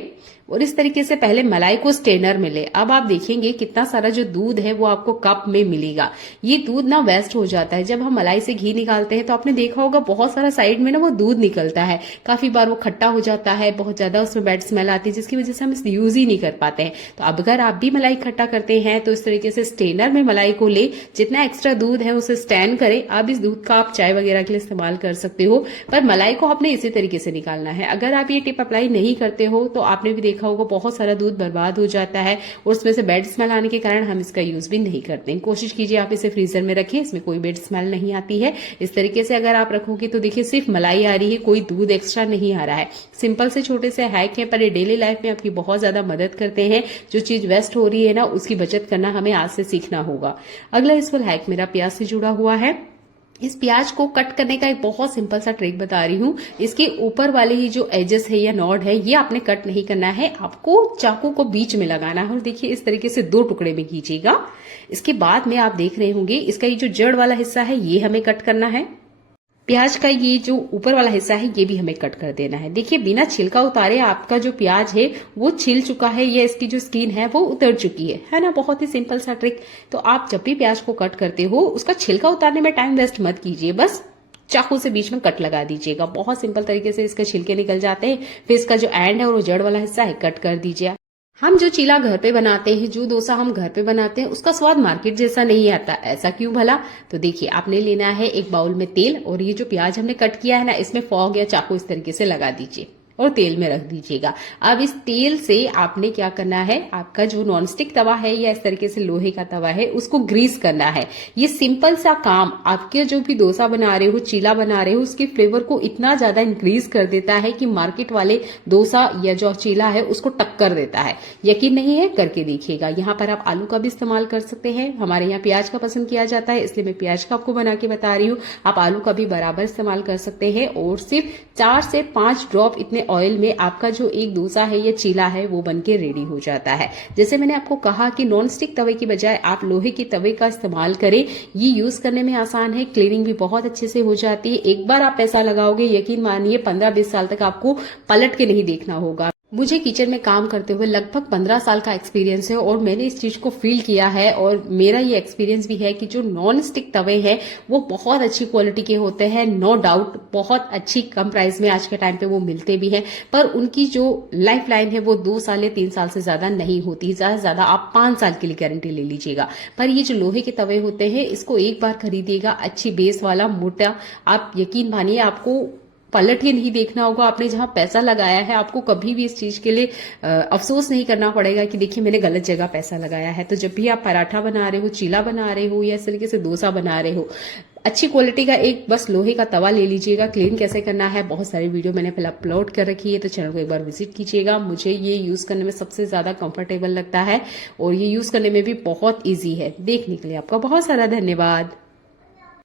और इस तरीके से पहले मलाई को स्ट्रेनर में ले। अब आप देखेंगे कितना सारा जो दूध है वो आपको कप में मिलेगा। ये दूध ना वेस्ट हो जाता है। जब हम मलाई से घी निकालते हैं तो आपने देखा होगा बहुत सारा साइड में ना वो दूध निकलता है, काफी बार वो खट्टा हो जाता है, बहुत ज्यादा उसमें बैड स्मेल आती है, जिसकी वजह से हम इसे यूज ही नहीं कर पाते हैं। तो अब अगर आप भी मलाई इकट्ठा करते हैं तो इस तरीके से स्ट्रेनर में मलाई को ले, जितना एक्स्ट्रा दूध है उसे स्टैन करें। अब इस दूध का आप चाय वगैरह के लिए इस्तेमाल कर सकते हो, पर मलाई को आपने इसी तरीके से निकालना है। अगर आप ये टिप अप्लाई नहीं करते हो तो आपने भी देखा होगा बहुत सारा दूध बर्बाद हो जाता है और उसमें से बैड स्मेल आने के कारण हम इसका यूज भी नहीं करते हैं। कोशिश कीजिए आप इसे फ्रीजर में रखें, इसमें कोई बैड स्मेल नहीं आती है। इस तरीके से अगर आप रखोगे तो देखिए सिर्फ मलाई आ रही है, कोई दूध एक्स्ट्रा नहीं आ रहा है। सिंपल से छोटे से हैक है पर ये डेली लाइफ में आपकी बहुत ज्यादा मदद करते हैं। जो चीज वेस्ट हो रही है ना उसकी बचत करना हमें आज से सीखना होगा। अगला यूजफुल हैक मेरा प्याज से जुड़ा हुआ है। इस प्याज को कट करने का एक बहुत सिंपल सा ट्रिक बता रही हूँ। इसके ऊपर वाले ही जो एजेस है या नॉड है ये आपने कट नहीं करना है, आपको चाकू को बीच में लगाना है और देखिए इस तरीके से 2 टुकड़े में कीजिएगा। इसके बाद में आप देख रहे होंगे इसका ये जो जड़ वाला हिस्सा है ये हमें कट करना है। प्याज का ये जो ऊपर वाला हिस्सा है ये भी हमें कट कर देना है। देखिए बिना छिलका उतारे आपका जो प्याज है वो छिल चुका है या इसकी जो स्किन है वो उतर चुकी है ना। बहुत ही सिंपल सा ट्रिक। तो आप जब भी प्याज को कट करते हो उसका छिलका उतारने में टाइम वेस्ट मत कीजिए, बस चाकू से बीच में कट लगा दीजिएगा। बहुत सिंपल तरीके से इसके छिलके निकल जाते हैं। फिर इसका जो एंड है और वो जड़ वाला हिस्सा है कट कर दीजिए। हम जो चीला घर पे बनाते हैं, जो डोसा हम घर पे बनाते हैं, उसका स्वाद मार्केट जैसा नहीं आता। ऐसा क्यों भला? तो देखिए आपने लेना है एक बाउल में तेल और ये जो प्याज हमने कट किया है ना इसमें फॉग या चाकू इस तरीके से लगा दीजिए और तेल में रख दीजिएगा। अब इस तेल से आपने क्या करना है, आपका जो नॉनस्टिक तवा है या इस तरीके से लोहे का तवा है उसको ग्रीस करना है। ये सिंपल सा काम आपके जो भी डोसा बना रहे हो, चीला बना रहे हो, उसके फ्लेवर को इतना ज्यादा इंक्रीज कर देता है कि मार्केट वाले डोसा या जो चीला है उसको टक्कर देता है। यकीन नहीं है करके देखिएगा। यहाँ पर आप आलू का भी इस्तेमाल कर सकते हैं। हमारे यहाँ प्याज का पसंद किया जाता है इसलिए मैं प्याज का आपको बना के बता रही हूँ। आप आलू का भी बराबर इस्तेमाल कर सकते हैं और सिर्फ 4 से 5 ड्रॉप इतने ऑयल में आपका जो एक डोसा है या चीला है वो बनके रेडी हो जाता है। जैसे मैंने आपको कहा कि नॉन स्टिक तवे की बजाय आप लोहे के तवे का इस्तेमाल करें। ये यूज करने में आसान है, क्लीनिंग भी बहुत अच्छे से हो जाती है। एक बार आप पैसा लगाओगे यकीन मानिए 15-20 साल तक आपको पलट के नहीं देखना होगा। मुझे किचन में काम करते हुए लगभग 15 साल का एक्सपीरियंस है और मैंने इस चीज को फील किया है और मेरा ये एक्सपीरियंस भी है कि जो नॉन स्टिक तवे हैं वो बहुत अच्छी क्वालिटी के होते हैं। नो डाउट बहुत अच्छी कम प्राइस में आज के टाइम पे वो मिलते भी हैं, पर उनकी जो लाइफ लाइन है वो 2 साल या 3 साल से ज्यादा नहीं होती। ज्यादा से ज्यादा आप 5 साल के लिए गारंटी ले लीजिएगा। पर ये जो लोहे के तवे होते हैं इसको एक बार खरीदिएगा, अच्छी बेस वाला मोटा। आप यकीन मानिए आपको पलट के नहीं देखना होगा। आपने जहां पैसा लगाया है आपको कभी भी इस चीज के लिए अफसोस नहीं करना पड़ेगा कि देखिए मैंने गलत जगह पैसा लगाया है। तो जब भी आप पराठा बना रहे हो, चीला बना रहे हो या इस तरीके से डोसा बना रहे हो, अच्छी क्वालिटी का एक बस लोहे का तवा ले लीजिएगा। क्लीन कैसे करना है बहुत सारी वीडियो मैंने पहले अपलोड कर रखी है, तो चैनल को एक बार विजिट कीजिएगा। मुझे ये यूज करने में सबसे ज्यादा कंफर्टेबल लगता है और ये यूज करने में भी बहुत ईजी है। देखने के लिए आपका बहुत सारा धन्यवाद।